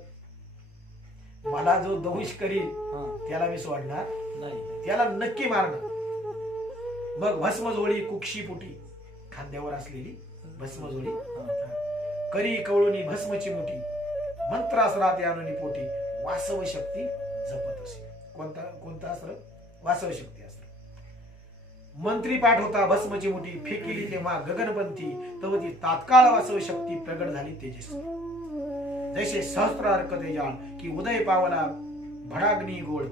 मला जो दंश करील त्याला मी सोडणार नाही. त्याला नक्की मारणार. मग भस्मजोळी कुक्षी पुटी खांद्यावर असलेली भस्मजोळी करी कवळुनी भस्मची मुठी मंत्रासरात आणून पोटी वासव शक्ती जपत असे. कोणता अस्त्र. वासव शक्ती अस्त्र. मंत्री पाठ होता भस्मची मुठी फेकिली तेव्हा गगनपंथी तव ती तात्काळ वासव शक्ती प्रगट झाली तेजस्वी. जैसे सहस्त्र अर्क तेजाळ की उदय पावला भडाग्नी गोळ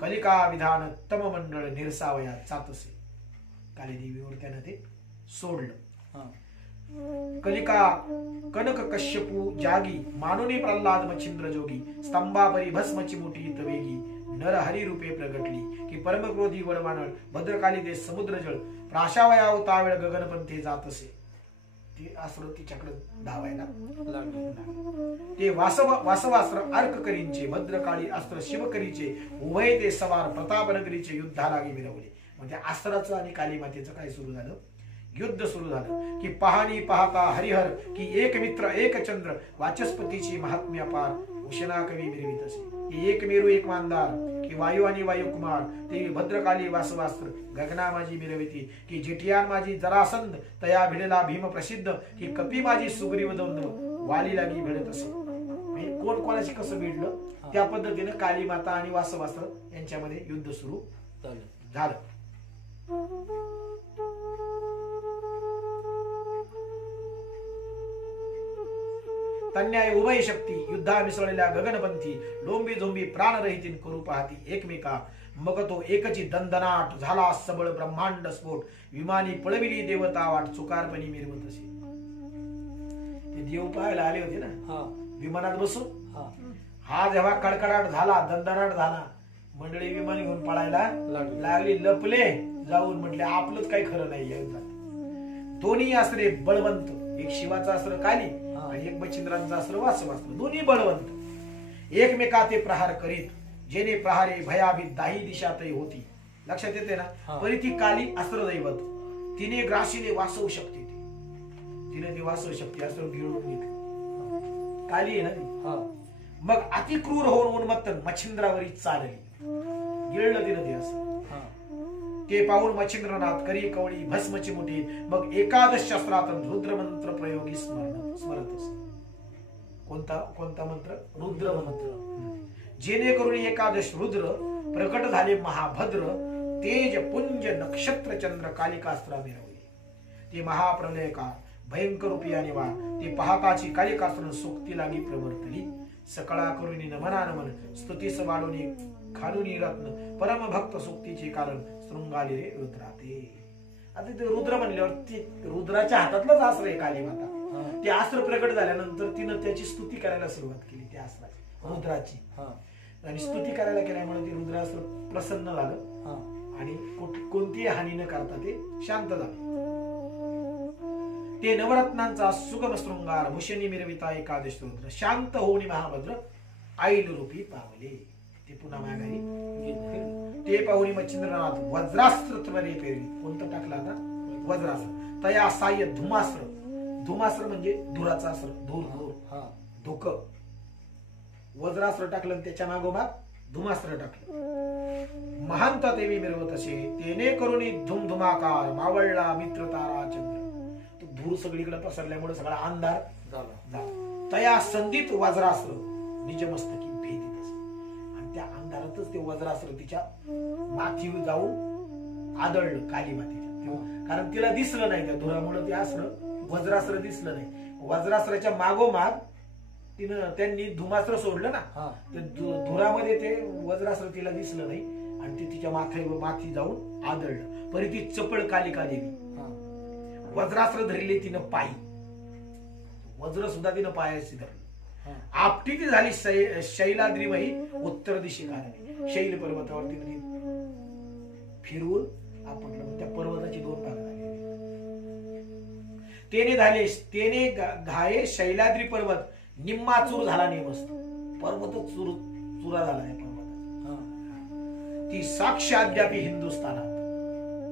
कलिका विधान तम मंडळ निरसावया चातसे. कालीदेवीवर त्यानं ते सोडलं. कलिका कनक कश्यपू जागी मानुनी प्रल्हाद मच्छिंद्र जोगी स्तंभापरी भस्मची मुठी तवेगी नर हरी रूपे प्रगटली की परमक्रोधी वडवानळ भद्रकाली ते समुद्र जळ प्राशावया उतावेळ गगनपंथे जातसे. ती अस्त्र तिच्याकडे धावायला लागले. ते वासवास्त्र अर्क करींचे भद्रकाळी अस्त्र शिवकरीचे उभय ते सवार प्रतापनगरीचे युद्धालागी मिरवले. म्हणजे अस्त्राचं आणि कालीमातेचं काय सुरू झालं? युद्ध सुरू झालं. की पहाणी पाहता हरिहर की एक मित्र एक चंद्र वाचस्पतीची महात्म्य पार उशना कवी मिरवित असे. की एक मेरू एक मानदार की वायू आणि वायुकुमार ते भद्रकाली वासवास्त्र गगना माझी मिरविती. की जिठियान माझी जरासंध तया भिडला भीम प्रसिद्ध. की कपी माझी सुग्रीव द्वंद्व वाली लागी भिडत असे. म्हणजे कोण कोणाशी कसं भिडलं त्या पद्धतीने काली माता आणि वासवास्त्र यांच्यामध्ये युद्ध सुरू झालं. तन्याय उभय शक्ती युद्धा मिसळलेल्या गगनपंथी लोंबी झोंबी प्राणरहितीन करू पाहती एकमेका. मग तो एकची दंदनाट झाला सबळ ब्रह्मांड स्फोट. विमानी पळविली देवता वाट चुकारपणी मिरवत असे. ते देव पाहायला आले होते ना विमानात बसून. हा जेव्हा कडकडाट झाला दंदनाट झाला मंडळी विमान घेऊन पळायला लागली. लपले जाऊन म्हटले आपलंच काही खरं नाही या युद्धात. दोन्ही अस्त्रे बळवंत. एक शिवाचा अस्त्र काली आणि एक मच्छिंद्रांचा अस्त्र वासवास्त्र. दोन्ही बळवंत. एकमेका ते प्रहार करीत जेने प्रहारे भयाभीत दाही दिशातही होती. लक्षात येते ना. परी ती काली अस्त्र दैवत. तिने ग्रासीने वासवू शकते. तिने ती वासवू शकते अस्त्र गिळून घेतलं. काली आहे ना ती. मग अतिक्रूर होऊन उन्मत्त मच्छिंद्रावरी चालली. गिळलं तिने ते अस्त्र. ते पाहून मच्छिंद्रनाथ करी कवळी भस्मची मुठी. मग एकादश शस्त्रात रुद्र मंत्र प्रयोगी स्मरत असे. कोणता मंत्र? रुद्र मंत्र. जेणेकरून एकादश रुद्र प्रकट झाले महाभद्र. तेज पुंज नक्षत्र चंद्र कालिकास्त्रा मिरवले. ते महाप्रलयकार भयंकर रूपी आणि वा. ते पाहताची कालिकास्त्र सोक्ती लागी प्रवर्तली. सकळा करुणी नमना नमन स्तुतीस वाढून खालून रत्न परम भक्त सोक्तीचे कारण शृंगाली रे रुद्राते. आता ते रुद्र म्हणल्यावर ते रुद्राच्या हातातलंच अस्त्र आहे काली माता. ते अस्त्र प्रकट झाल्यानंतर तिनं त्याची स्तुती करायला सुरुवात केली त्या अस्त्राची रुद्राची. आणि स्तुती करायला केल्यामुळे ते रुद्रास्त्र प्रसन्न झालं आणि कोणतीही हानी न करता ते शांत झालं. ते नवरत्नांचा सुगम शृंगार भूषणी मिरविता एकादश रुद्र शांत होऊन महाभद्र आईल रूपी पावले. ते पुन्हा माघारी ते पाहुणी मच्छिंद्रनाथ वज्रास्त्र त्वरे पेरली. कोणतं टाकलं आता? वज्रास्त्र. तया साह्य धुमास्त्र. धुमास्त्र म्हणजे धुराचा अस्त्र. धूर धोक. वज्रास्त्र टाकलं त्याच्या मागोमाग धुमास्त्र टाकलं. महांता देवी मिरवत असे. तेने करुणी धुमधुमाकार मावळला मित्र तारा चंद्र. तो धूर सगळीकडे पसरल्यामुळे सगळा अंधार झाला. तया संधित वज्रास्त्र निजमस्तकी भेदित असे. आणि त्या अंधारातच ते वज्रास्त्र तिच्या माथीवर जाऊन आदळलं काली मातेच्या. कारण तिला दिसलं नाही त्या धुरामुळे ते अस्त्र वज्रास्त्र दिसलं नाही. वज्रास्त्राच्या मागोमाग त्यांनी धुमास्त्र सोडलं ना. ते धुरामध्ये ते वज्रास्त्र तिला दिसलं नाही आणि ते तिच्या माथी जाऊन आदळलं. परी ती चपळ कालिका देवी. वज्रास्त्र धरले तिनं पायी. वज्र सुद्धा तिनं पायाशी धरलं. आपटी ती झाली शैलाद्रीमही उत्तर दिशे कारण. शैल पर्वतावरती फिरवून आपण त्या पर्वताची दोन भाग झाले. तेने घाये शैलाद्री पर्वत निम्मा चूर झाला नेमस्त. पर्वतच चुरा झाला आहे पर्वताचा. ती साक्ष अद्यापी हिंदुस्थानात.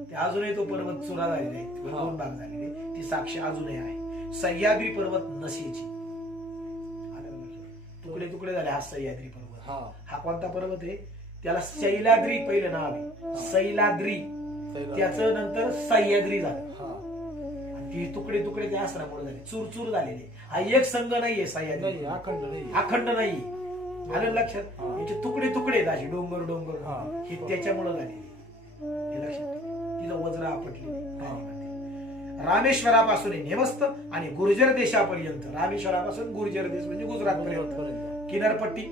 ते अजूनही तो पर्वत चुरा झालेला आहे. दोन भाग झालेले. ती साक्ष अजूनही आहे. सह्याद्री पर्वत नशेची. तुकडे तुकडे झाले. हा सह्याद्री पर्वत. हा कोणता पर्वत आहे? त्याला शैलाद्री पहिलं नाव आहे. सैलाद्री. त्याचं नंतर सह्याद्री झालं. आणि ती तुकडे तुकडे त्या आश्रमामुळे झाले. चूर झालेले. हा एक संघ नाहीये सह्याद्री. अखंड नाही. आलं लक्षात? याचे तुकडे तुकडे असे डोंगर हे त्याच्यामुळे झालेले. हे लक्षात. तिला वज्र आपटले. रामेश्वरापासून नेमस्त आणि गुर्जर देशापर्यंत. रामेश्वरापासून गुर्जर देश म्हणजे गुजरात पर्यंत किनारपट्टी.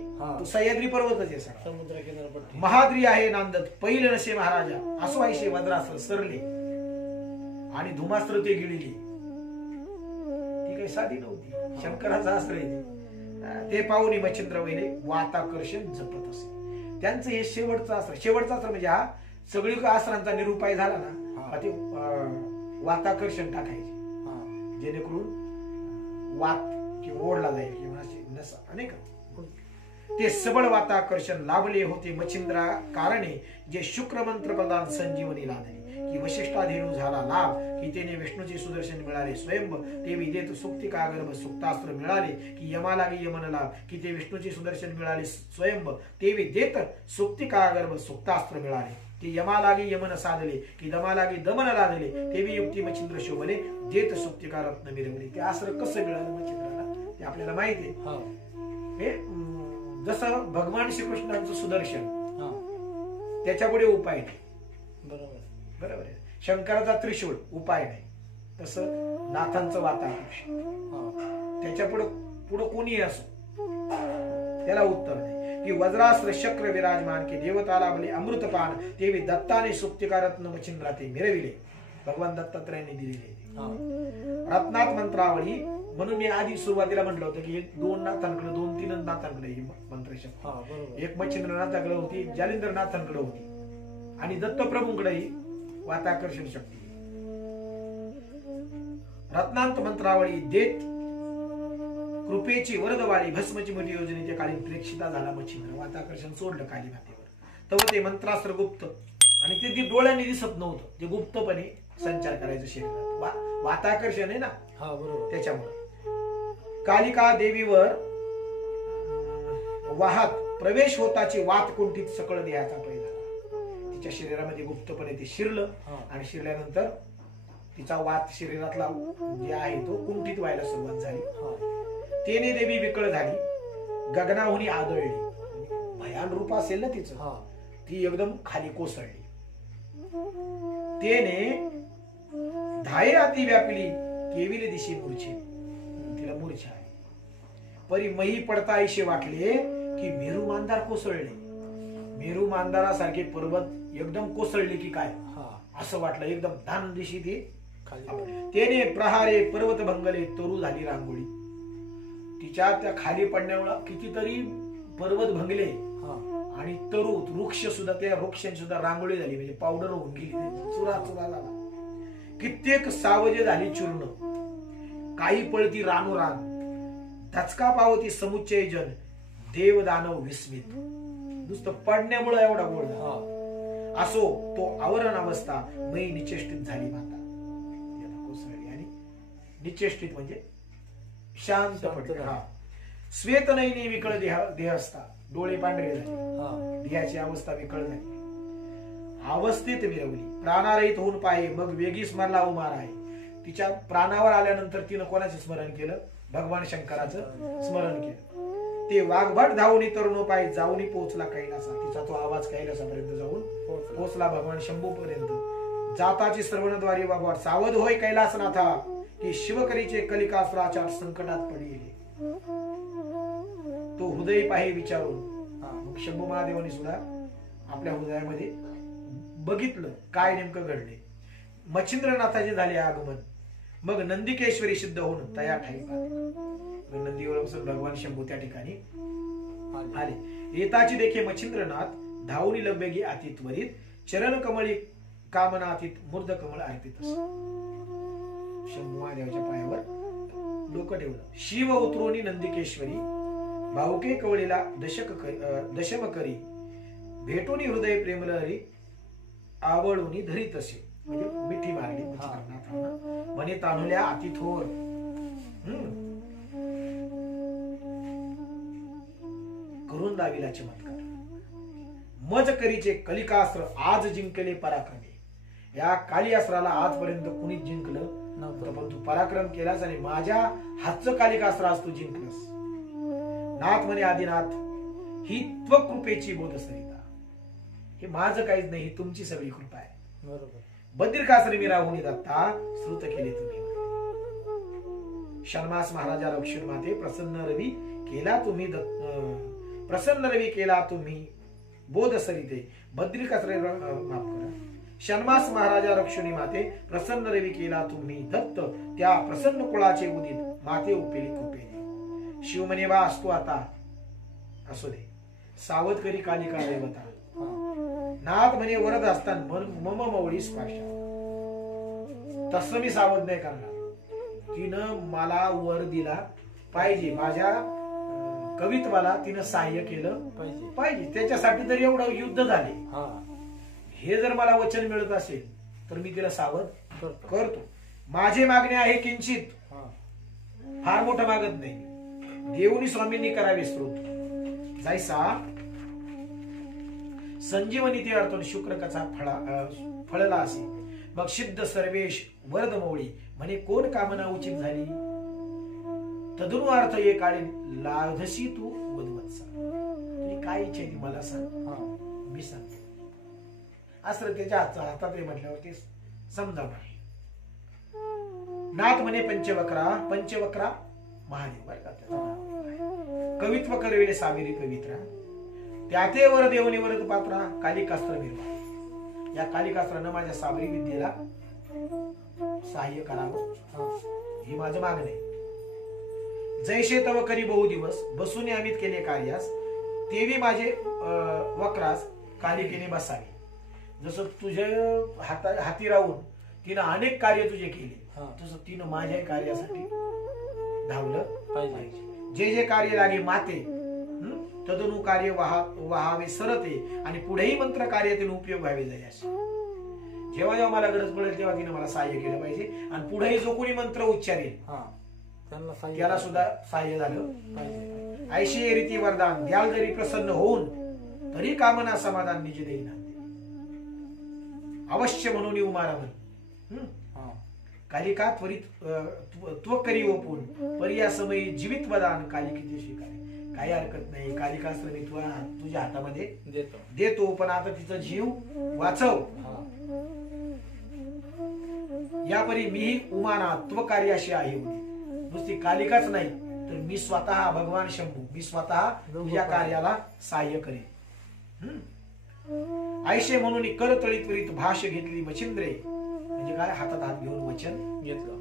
सह्याद्री पर्वतच आहे सगळा. समुद्र किनारपट्टी. महाद्री आहे नांदत पहिले नसे महाराजा. असो आयशे वज्रास्त्र सरले आणि धुमास्त्र ते गिळले. ती काही साधी नव्हती. शंकराचा अस्त्र आहे ते. पाहुणी मच्छिंद्र वैले वाताकर्षण जपत असे. त्यांचं हे शेवटचं अस्त्र म्हणजे हा सगळी अस्त्रांचा निरुपाय झाला ना. ते वाताकर्षण टाकायचे. जेणेकरून वात किंवा ओढला जाईल किंवा नसा अनेक ते सबळ वाताकर्षण लाभले होते मच्छिंद्रा कारणे जे शुक्र मंत्र प्रदान संजीवनी लादली की वशिष्ठाधीन झाला लाभ की त्याने विष्णूचे सुदर्शन मिळाले स्वयंभ ते विदेत सुक्तिका गर्भ सुक्तास्त्र मिळाले की यमालागी यमन लाभ की ते विष्णूचे सुदर्शन मिळाले स्वयंभ ते विदेत सुक्तिका गर्भ सुक्तास्त्र मिळाले की यमालागी यमन साधले की दमालागी दमन लादले तेवी युक्ती मच्छिंद्र शोभले देत सुक्तिका रत्न मिरवले ते आश्र कसं मिळालं मच्छिंद्राला ते आपल्याला माहिती आहे. हे जसं भगवान श्रीकृष्णांचं सुदर्शन त्याच्यापुढे उपाय नाही. बरोबर आहे. शंकराचा त्रिशूळ उपाय नाही. तसं नाथांचं वाताकर्षण त्याच्या पुढे कोणी असो त्याला उत्तर नाही. की वज्रास्त्र चक्र विराजमान की देवता लाभले अमृतपान तेवी दत्ताने सुक्तिका रत्न मच्छिंद्रा ते मिरविले. भगवान दत्तात्रयाने दिलेले रत्नात मंत्रावळी. म्हणून मी आधी सुरुवातीला म्हटलं होतं की दोन नाथांकडे 2-3 नाथांकडे ही मंत्रशक्ती. एक मच्छिंद्रनाथाकडे होती, जालिंद्रनाथांकडे होती आणि दत्तप्रभूंकडे ही वाताकर्षण शक्ती. रत्नांत मंत्रावळी देत कृपेची वरदवाळी भस्मची मोठी योजनेच्या काळी प्रेक्षिता झाला मच्छिंद्र. वाताकर्षण सोडलं काली मातेवर तेव्हा ते मंत्रास्त्र गुप्त आणि ते डोळ्यांनी दिसत नव्हतं. ते गुप्तपणे संचार करायचं शरीरात. वाताकर्षण आहे ना त्याच्यामुळे कालिका देवीवर वाहत प्रवेश होताची वात कुंठीत सकळ देहाचा पै झाला. तिच्या शरीरामध्ये गुप्तपणे ते शिरलं आणि शिरल्यानंतर तिचा वात शरीरातला जे आहे तो कुंठित व्हायला सुरुवात झाली. तेने देवी विकळ झाली गगनाहुनी आदळली. भयान रूप असेल ना तिचं. ती एकदम खाली कोसळली. तेने धाये अति व्यापिली केविले दिशी मूर्छे. तिला मूर्छा आली. परी मही पडता ऐशे वाटले की मेरू मांदार कोसळले. मेरू मांदारासारखे पर्वत एकदम कोसळले की काय असं वाटलं. एकदम धान दिशी ते तेने प्रहारे पर्वत भंगले तरू झाली रांगोळी. तिच्या त्या खाली पडण्यामुळे कितीतरी पर्वत भंगले आणि तरू वृक्ष सुद्धा त्या वृक्षांची सुद्धा रांगोळी झाली. म्हणजे पावडर होऊन गेली. चुरा चुरा झाला. कित्येक सावजे झाली चूर्ण. काही पळती रानोरान धचका पावती समुच्चय जन देव दानव विस्मित. नुसतं पडण्यामुळे एवढा गोळ झाला. असो तो आवरण अवस्था मै निचेष्टित झाली माता. कोसळली आणि निचेष्टित म्हणजे शांत पडले. श्वेत नयनी विकळ देह असता. डोळे पांढरे झाले. देहाची अवस्था विकळ झाली. अवस्थेत मिरवली प्राणारहित होऊन पाहे मग वेगी स्मरला उमार आहे. तिच्या प्राणावर आल्यानंतर तिनं कोणाचं स्मरण केलं? भगवान शंकराचं स्मरण केलं. ते वाघभट धावून तरुण पाय जाऊन पोहोचला कैलासा. तिचा तो आवाज कैलासापर्यंत जाऊन पोहोचला भगवान शंभू पर्यंत. जाताची श्रवणद्वारी वाघवाट सावध होय कैलासनाथा की शिवकरीचे कलिकास्त्राचार संकटात पडले. तो हृदय पाहे विचारून. मग शंभू महादेवाने सुद्धा आपल्या हृदयामध्ये बघितलं काय नेमकं घडले. मच्छिंद्रनाथाचे झाले आगमन. मग नंदिकेश्वरी सिद्ध होऊन तया ठाई पाहिले. नंदीवर बसून भगवान शंभू त्या ठिकाणी आले. येताची देखे मच्छिंद्रनाथ धावणी लंबेगी अति त्वरित चरण कमळी कामनातीत मूर्ध कमळ अर्पित. शंभू महादेवाच्या पायावर डोकं ठेवलं. शिव उतरोनी नंदिकेश्वरी भाऊके कवळीला दशम करी भेटोनी हृदय प्रेमलहरी आवळूनी धरीत असे. म्हणजे मिठी मारली म्हणे तानुल्या अति थोर. करून दाविला चमत्कार. मज करीचे कलिकास्त्र आज जिंकले पराक्रमी. या काली अस्त्राला आजपर्यंत कुणीच जिंकलं नव्हतं पण तू पराक्रम केलास आणि माझ्या हातचं कालिकास्त्र आज तू जिंकलंस. नाथ म्हणे आदिनाथ ही त्वकृपेची बोध सरिता. हे माझं काहीच नाही, तुमची सगळी कृपा आहे. बरोबर. बद्रिकाश्रमी राहुनी दत्ता श्रुत केले तुम्ही. शर्मास महाराजा रक्षण माते प्रसन्न रवी केला तुम्ही. प्रसन्न रवी केला तुम्ही बोध सरिते. बद्रिकाश्रय माफ करा. शर्मास महाराजा रक्षणी माते प्रसन्न रवी केला तुम्ही दत्त. त्या प्रसन्न कुळाचे उदित माते उपेली कृपेने. शिव म्हणे वा असतो आता असू दे सावध करी कालिका देवता. नाथ म्हणे वरद असताना मम मवळी स्पर्शा. तसं मी सावध नाही करणार. तिनं मला वर दिला पाहिजे, माझ्या कवित्वाला तिनं सहाय्य केलं पाहिजे. त्याच्यासाठी जर एवढं युद्ध झाले, हे जर मला वचन मिळत असेल तर मी तिला सावध करतो. माझे मागणे आहे किंचित, फार मोठं मागत नाही. देवनी स्वामींनी करावे स्तोत्र. जैसा संजीवनी ते अर्थ शुक्र कथा फळला असे, मग सिद्ध सर्वेश वरद मौळी म्हणे कोण कामना उचित झाली. तदनु अर्थ ये काळी लाधशी तू वधवत्सा. तुझी काय इच्छा ती मला सांग, मी सांगतो. असं त्याच्या हातात म्हटल्यावर ते समजावणार. नाथ म्हणे पंचवक्रा महादेव बरं का. कवित्व करविले सामिरी पवित्रा, त्याते वर देवनी वरद पात्रा कालिकास्त्र निर्माण. या कालिकास्त्रानं माझ्या साबरी विद्येला सहाय्य करावं, हे माझं मागणं आहे. जैसे तव करी बहु दिवस बसून अमित केले कार्यास, तेवी माझे वक्रास कालिकेने बसावे. जसं तुझ्या हाती राहून तिनं अनेक कार्य तुझे केले, तसं तिनं माझ्या कार्यासाठी धावलं पाहिजे. जे जे कार्य लागे माते तदनु कार्य वहावे सरते, आणि पुढेही मंत्र कार्यातील उपयोग व्हावे जाई. असे जेव्हा जेव्हा मला गरज पडेल तेव्हा तिने मला सहाय्य केलं पाहिजे, आणि पुढेही जो कोणी मंत्र उच्चारेल त्याला सुद्धा सहाय्य झालं पाहिजे. ऐशी रीती वरदान द्याल जरी प्रसन्न होऊन, तरी कामना समाधान निज देईना. अवश्य म्हणून उमारामन कालिका त्वरित त्वकरी ओपून पर्या समयी जीवित वदान कालिकेचे शिकारे. काही हरकत नाही, कालिकास्त्र मी तुझ्या हातामध्ये देतो, पण आता तिचा जीव वाचव. यापरी मीही उमाना त्वकार्याशी आहे. नुसती कालिकाच नाही तर मी स्वतः भगवान शंभू, मी स्वतः तुझ्या कार्याला सहाय्य करेन. ऐशे म्हणून करतळी त्वरित भाष्य घेतली मच्छिंद्रे. म्हणजे काय, हातात हात घेऊन वचन घेतलं.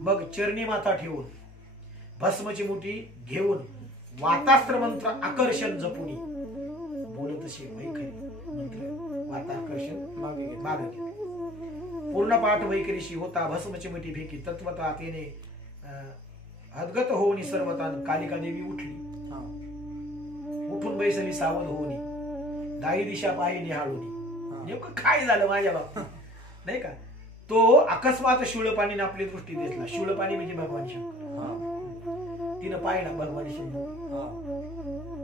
मग चरणी माथा ठेवून भस्मची मुठी घेऊन वातास्त्र मंत्र आकर्षण जपुनी बोलत असे वैखरी मंत्र वाताकर्षण मागे घेतलं. पूर्ण पाठ वैखरीशी होता भस्मची मुठी फेकी तत्वता तेने हदगत होऊन सर्वता. कालिका देवी उठली, उठून बैसली सावध होऊनी, दाई दिशा पाही निहाळूनी. नेमकं काय झालं माझ्या बाबतीत नाही का. तो अकस्मात शूळपाणीने आपली दृष्टी दिसला. शूळपाणी म्हणजे भगवान शंकर. तिनं पाहिला भगवान शंकर.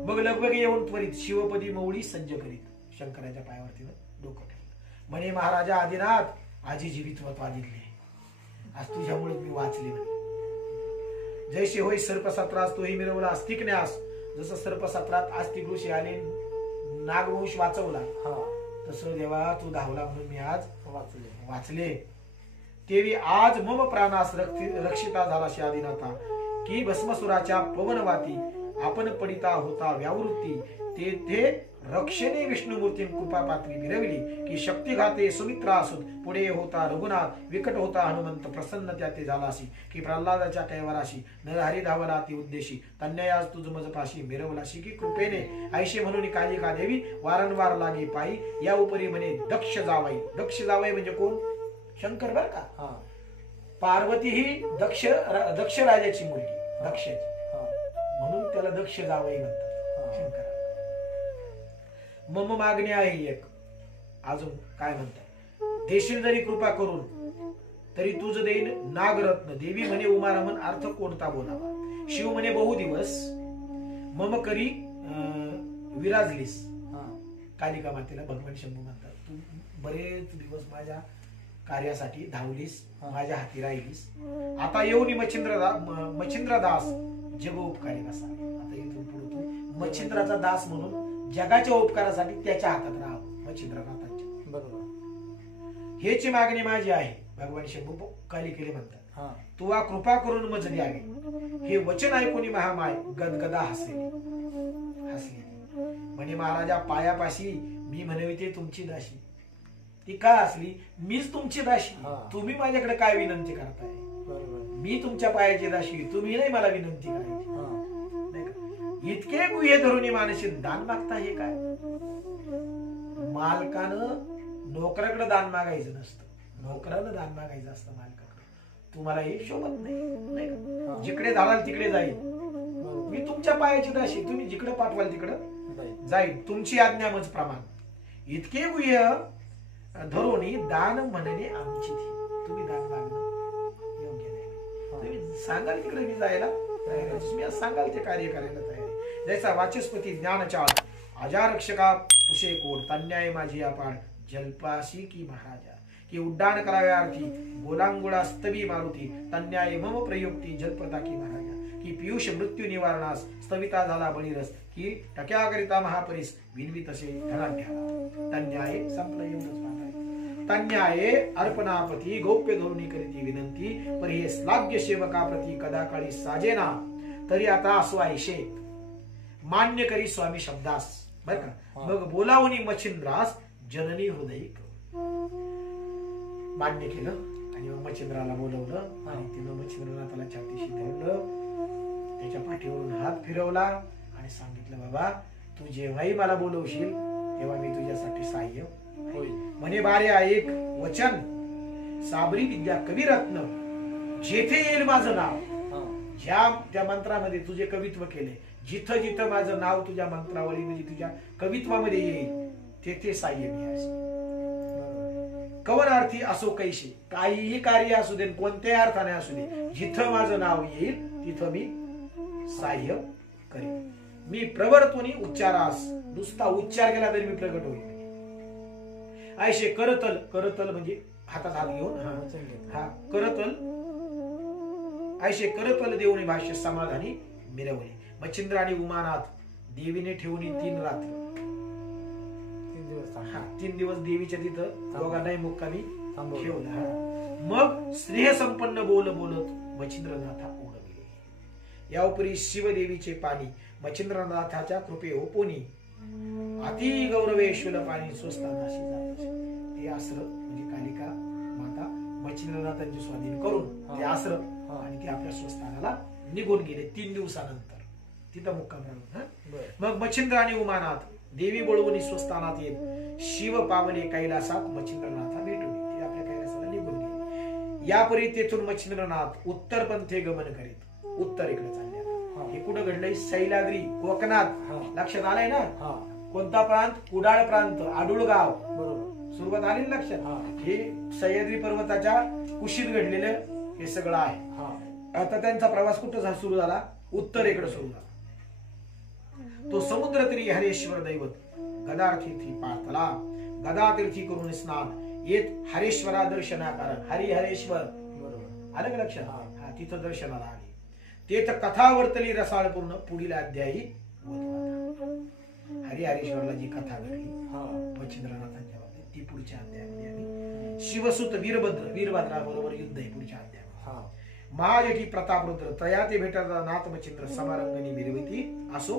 मग लगबग येऊन त्वरित शिवपदी मौळी सज्ज करीत शंकराच्या पायावर तिनं डोकं ठेवलं. म्हणे महाराजा आदिनाथ आजी जीवित्व आदिले, आज तुझ्यामुळे मी वाचले. म्हणे जैसे होय सर्पसत्रास तोही मिरवला अस्तिक न्यास. जसं सर्पसत्रात आस्तिक ऋषी आले नागवंश वाचवला, तसं देवा तू धावला म्हणून मी आज वाचले. तेवी आज मम प्राणास रक्षिता झाला आदिनाथा, की भस्मसुराच्या पवनवाती आपण पडिता होता व्यावृत्ती. तेथे रक्षणे विष्णुमूर्ती कृपा पात्री मिरवली, की शक्तिघाते सुमित्रा असुत पुढे होता रघुनाथ, विकट होता हनुमंत प्रसन्न त्याते झालासी, की प्रल्हादाच्या कैवाराशी नरहरी धावला ती उद्देशी. तन्यायास तुझ मजपाशी मिरवलाशी, की कृपेने ऐशे म्हणून कालिका देवी वारंवार लागे पायी. या उपरी म्हणे दक्ष जावाई. दक्ष जावाई म्हणजे कोण, शंकर बर का. पार्वती ही दक्ष राजाची मुलगी, दक्षाची, म्हणून त्याला दक्ष जावाई म्हणतात शंकर. मम मागणी आहे एक, अजून काय म्हणतात. देशील जरी कृपा करून तरी तुझ देईन नागरत्न. देवी म्हणे उमारमन अर्थ कोणता बोलावा. शिव म्हणे बहु दिवस मम करी विराजलीस. कालिका मातेला भगवान शंभू म्हणतात. तू बरेच दिवस माझ्या कार्यासाठी धावलीस, माझ्या हाती राहिलीस. आता येऊन मच्छिंद्र दास जगोपकारी बसा. आता इथून पुढे तू मच्छिंद्राचा दास म्हणून जगाच्या उपकारासाठी त्याच्या हातात राहावं. मच्छिंद्रनाथांच्या बरोबर हेची मागणी माझी आहे. भगवान शंभू कालिकेला म्हणतात. तुवा कृपा करून मज द्यावी. हे वचन ऐकून महामाय गदगदा हसली. म्हणे महाराजा पायापाशी मी म्हणविते तुमची दाशी. ती का असली, मीच तुमची दाशी. तुम्ही माझ्याकडे काय विनंती करताय. मी तुमच्या पायाची दाशी, तुम्ही नाही मला विनंती करायची. इतके गुहे धरून मानसी दान मागता. हे काय, मालकानं नोकराकडे दान मागायचं नसतं, नोकरानं दान मागायचं असतं मालकाकडे. तुम्हाला हे शोभत नाही का? हा. जिकडे जाणार तिकडे जाईल. बरोबर. मी तुमच्या पायाची दाशी, तुम्ही जिकडे पाठवाल तिकडं जाईल. जाईल. तुमची आज्ञा मज प्रमाण. इतके गुह्य धरोनी दान म्हणणे आमची थी. तुम्ही दान मागणं योग्य नाही. तुम्ही सांगाल तिकडे मी जायला तयार आहे. तुम्ही आज सांगाल ते कार्य करायला तयार आहे. जैसा वाचस्पती ज्ञानचाळ अजारक्षका पुषे कोड तन्याय माझी अपाड जलपाशी की महाराजा की उड्डाण कराव्यार्थी गोलांगुळा स्तवी मारुती तन्याय मम प्रयुक्ती जलप्रता की महाराजा की पियुष मृत्यू निवारणास स्तविता झाला बळीरस की टक्याकरिता महापरीस विनवी तसे धनाढ्या तन्याय संपलं एवढंच पाहताय. तन्याये अर्पणापती गौप्य धोरणी करीती विनंती पर हे श्लाघ्य सेवकाप्रती कदाकाळी साजेना तरी आता असो आयशे मान्य करी स्वामी शब्दास. बर का? मग बोलावणी मच्छिंद्रास जननी हृदय मान्य केलं आणि मग मच्छिंद्राला बोलवलं आणि तिनं मच्छिंद्रनाथाला छातीशी धरलं, त्याच्या पाठीवरून हात फिरवला आणि सांगितलं बाबा तू जेव्हाही मला बोलवशील तेव्हा मी तुझ्यासाठी सहाय्य होईल. म्हणे बारे ऐक वचन साबरी विद्या कविरत्न जेथे येईल माझं नाव. ज्या त्या मंत्रामध्ये तुझे कवित्व केले, जिथं जिथं माझं नाव तुझ्या मंत्रावळी म्हणजे तुझ्या कवित्वामध्ये येईल तेथे सहाय्य मी असे. कवनार्थी असो कैशी काहीही कार्य असू दे, कोणत्याही अर्थाने असू दे, जिथं माझं नाव येईल तिथं मी सहाय्य करेन. मी प्रवर्तुनी उच्चारास नुसता उच्चार केला तरी मी प्रगट होईल. आयशे करतल, करतल म्हणजे हातात हात घेऊन हा करतल आयशे करतल देऊनी भाष्य समाधानी मिरवली. मच्छिंद्र आणि उमानाथ देवीने ठेवून 3 रात्र 3 दिवस देवीच्या तिथं दोघांनाही मुक्कामी ठेवलं. मग स्नेह संपन्न बोलत मच्छिंद्रनाथा उडविले. याउपरी शिवदेवीचे पाणी मच्छिंद्रनाथाच्या कृपे ओपोनी अति गौरवेश्वर पाणी स्वस्तानाशी जात. ते आश्र म्हणजे कालिका माता मच्छिंद्रनाथांचे स्वाधीन करून ते आश्र आणि ते आपल्या स्वस्थानाला निघून गेले 3 दिवसानंतर तिथं मुक्काम राहून. मग मच्छिंद्र आणि उमानाथ देवी बोलवून स्वस्थानात येत शिव पावले कैलासात मच्छिंद्रनाथा भेटून ते आपल्या कैलासाला निघून गेले. यापरी तेथून मच्छिंद्रनाथ उत्तर पंथे गमन करीत उत्तरेकडे चालले. हे कुठं घडलंय? सैलाद्री कोकणात. लक्षात आलंय ना? कोणता प्रांत? कुडाळ प्रांत, आडुळ गाव. बरोबर, सुरुवात आली ना लक्षात? हे सह्याद्री पर्वताच्या कुशीत घडलेलं हे सगळं आहे. आता त्यांचा प्रवास कुठं सुरू झाला? उत्तरेकडे सुरू झाला. तो समुद्र तरी हरेश्वर दैवत गदार्थी पार्थला गदातीर्थी करून स्नान येत हरेश्वरा दर्शना कारण हरिहरेश्वर. बरोबर, आलं का लक्षात? हा, तिथं दर्शनाला आले. तेथ कथा वर्तली रसाळ पूर्ण पुढील अध्यायी हरिहरेश्वरला जी कथा घडली मच्छिंद्रनाथांच्या बाबतीत ती पुढच्या अध्यायामध्ये आम्ही शिवसुत वीरभद्रा बरोबर युद्ध आहे पुढच्या अध्यायात. महाजठी प्रतापरुद्र त्रया ते भेटता नाथ मच्छिंद्र समारंगणी मिरविती असो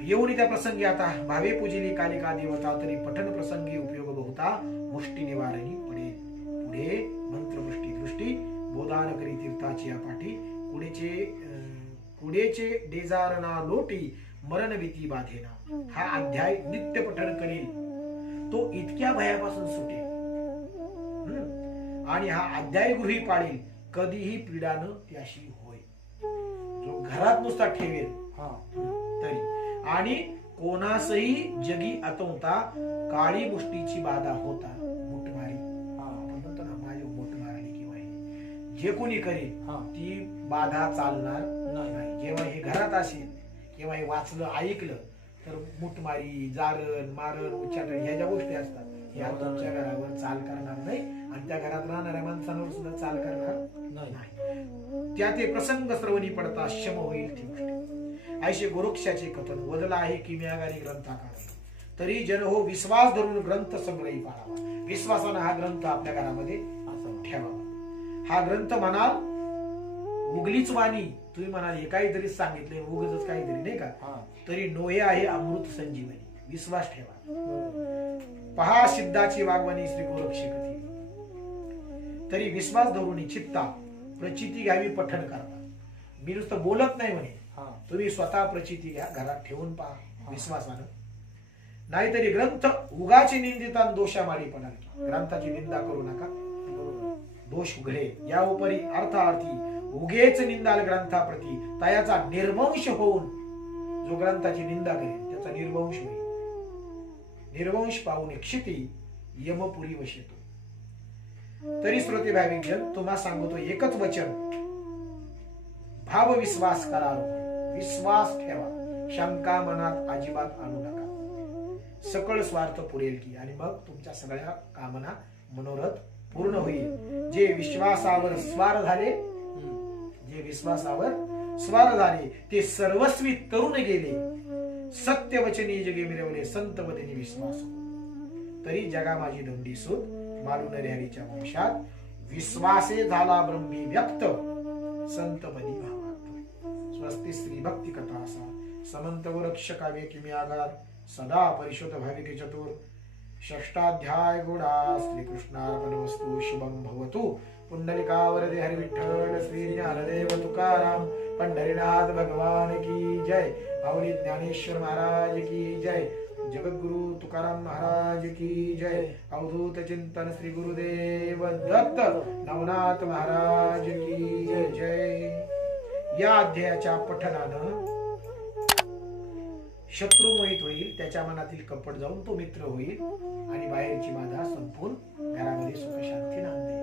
येऊन त्या प्रसंगी आता भावे पूजिली कालिका देवता तरी पठन प्रसंगी उपयोग बहुता मुष्टी निवारणी पडे. पुढे मंत्रपुष्टी दृष्टी बोधान करी तीर्थाची पाठी पुढेचे डेजारणा लोटी मरण भीती बाधेना. हा अध्याय नित्य पठण करील तो इतक्या भयापासून सुटेल आणि हा अध्याय गृही पाळील कधीही पीडा न त्याशी होय. जो घरात नुसता ठेवेल तरी आणि कोणासही जगी अतवता काळी मुष्टीची बाधा होता मुठमारी. आपण म्हणतो ना माझी मुठ मारली किंवा जे कोणी करेल ती बाधा चालणार नाही. जेव्हा हे घरात असेल किंवा हे वाचलं ऐकलं तर मुठमारी जारण मारण उच्चारण ह्या ज्या गोष्टी असतात ह्या तुमच्या घरावर चाल करणार नाही आणि त्या घरात राहणाऱ्या माणसांवर सुद्धा चाल करणार नाही. त्या ते प्रसंग श्रवणी पडता शम होईल ती गोष्ट. ऐशे गोरक्षाचे कथन वदला आहे किम्यागारी ग्रंथाकार तरी जन हो विश्वास धरून ग्रंथ संग्रही पाळावा. विश्वासानं हा ग्रंथ आपल्या घरामध्ये ठेवावा. हा ग्रंथ म्हणाल उगलीच वाणी तुम्ही म्हणाल हे काहीतरी सांगितले उगच काहीतरी नाही का तरी नोहे आहे अमृत संजीवनी. विश्वास ठेवा. पहा सिद्धाची वागवणी श्री गोरक्षे कथी तरी विश्वास धरून चित्ता प्रचिती घ्यावी पठण करता. मी नुसतं बोलत नाही म्हणे तुम्ही स्वतः प्रचिती घ्या घरात ठेवून पहा विश्वासानं. नाहीतरी ग्रंथ उगाची निंदिता दोषामारी पडाल. ग्रंथाची निंदा करू नका. दोष उघडे. या उपरी अर्थार्थी उगेच निंदाल ग्रंथाप्रती तयाचा निर्वंश होऊन जो ग्रंथाची निंदा करेल त्याचा निर्वंश होईल. निर्वंश पाहून क्षिती यमपुरी वशेतो. तरी श्रोते भाविक जन तुम्हा सांगतो एकच वचन, भाव विश्वास करा. विश्वास ठेवा, शंका मनात अजिबात आणू नका. सकळ स्वार्थ पुरेल की आणि मग तुमच्या सगळ्या कामना मनोरथ पूर्ण होईल. जे विश्वासावर स्वार झाले, जे विश्वासावर स्वार झाले ते सर्वस्वी तरुण गेले. सत्यवचनी जगे मिरवले संत वदनी विश्वास. तरी जगा माझी दंडी सूत मारून हरीच्या वंशात विश्वासे झाला ब्रह्मी व्यक्त संत पदी भावात. स्वस्ति श्री भक्ती कथा असा समंत वृक्ष काव्य किमी आगार सदा परिशुद्ध भाविके चतुर. षष्टाध्याय गोडा श्रीकृष्णार्पणमस्तु. शुभं भवतु. पुंडलिकावरदे हरि विठ्ठल श्री ज्ञानदेव तुकाराम पंढरीनाथ भगवान की जय. माऊली ज्ञानेश्वर महाराज की जय. जगद्गुरु तुकाराम महाराज की जय. अवधूत चिंतन श्री गुरुदेव दत्त नवनाथ महाराज की जय. या अध्यायाच्या पठनानं शत्रू मोहित होईल, त्याच्या मनातील कपट जाऊन तो मित्र होईल आणि बाहेरची बाधा संपून घरामध्ये सुख शांती नांदेल.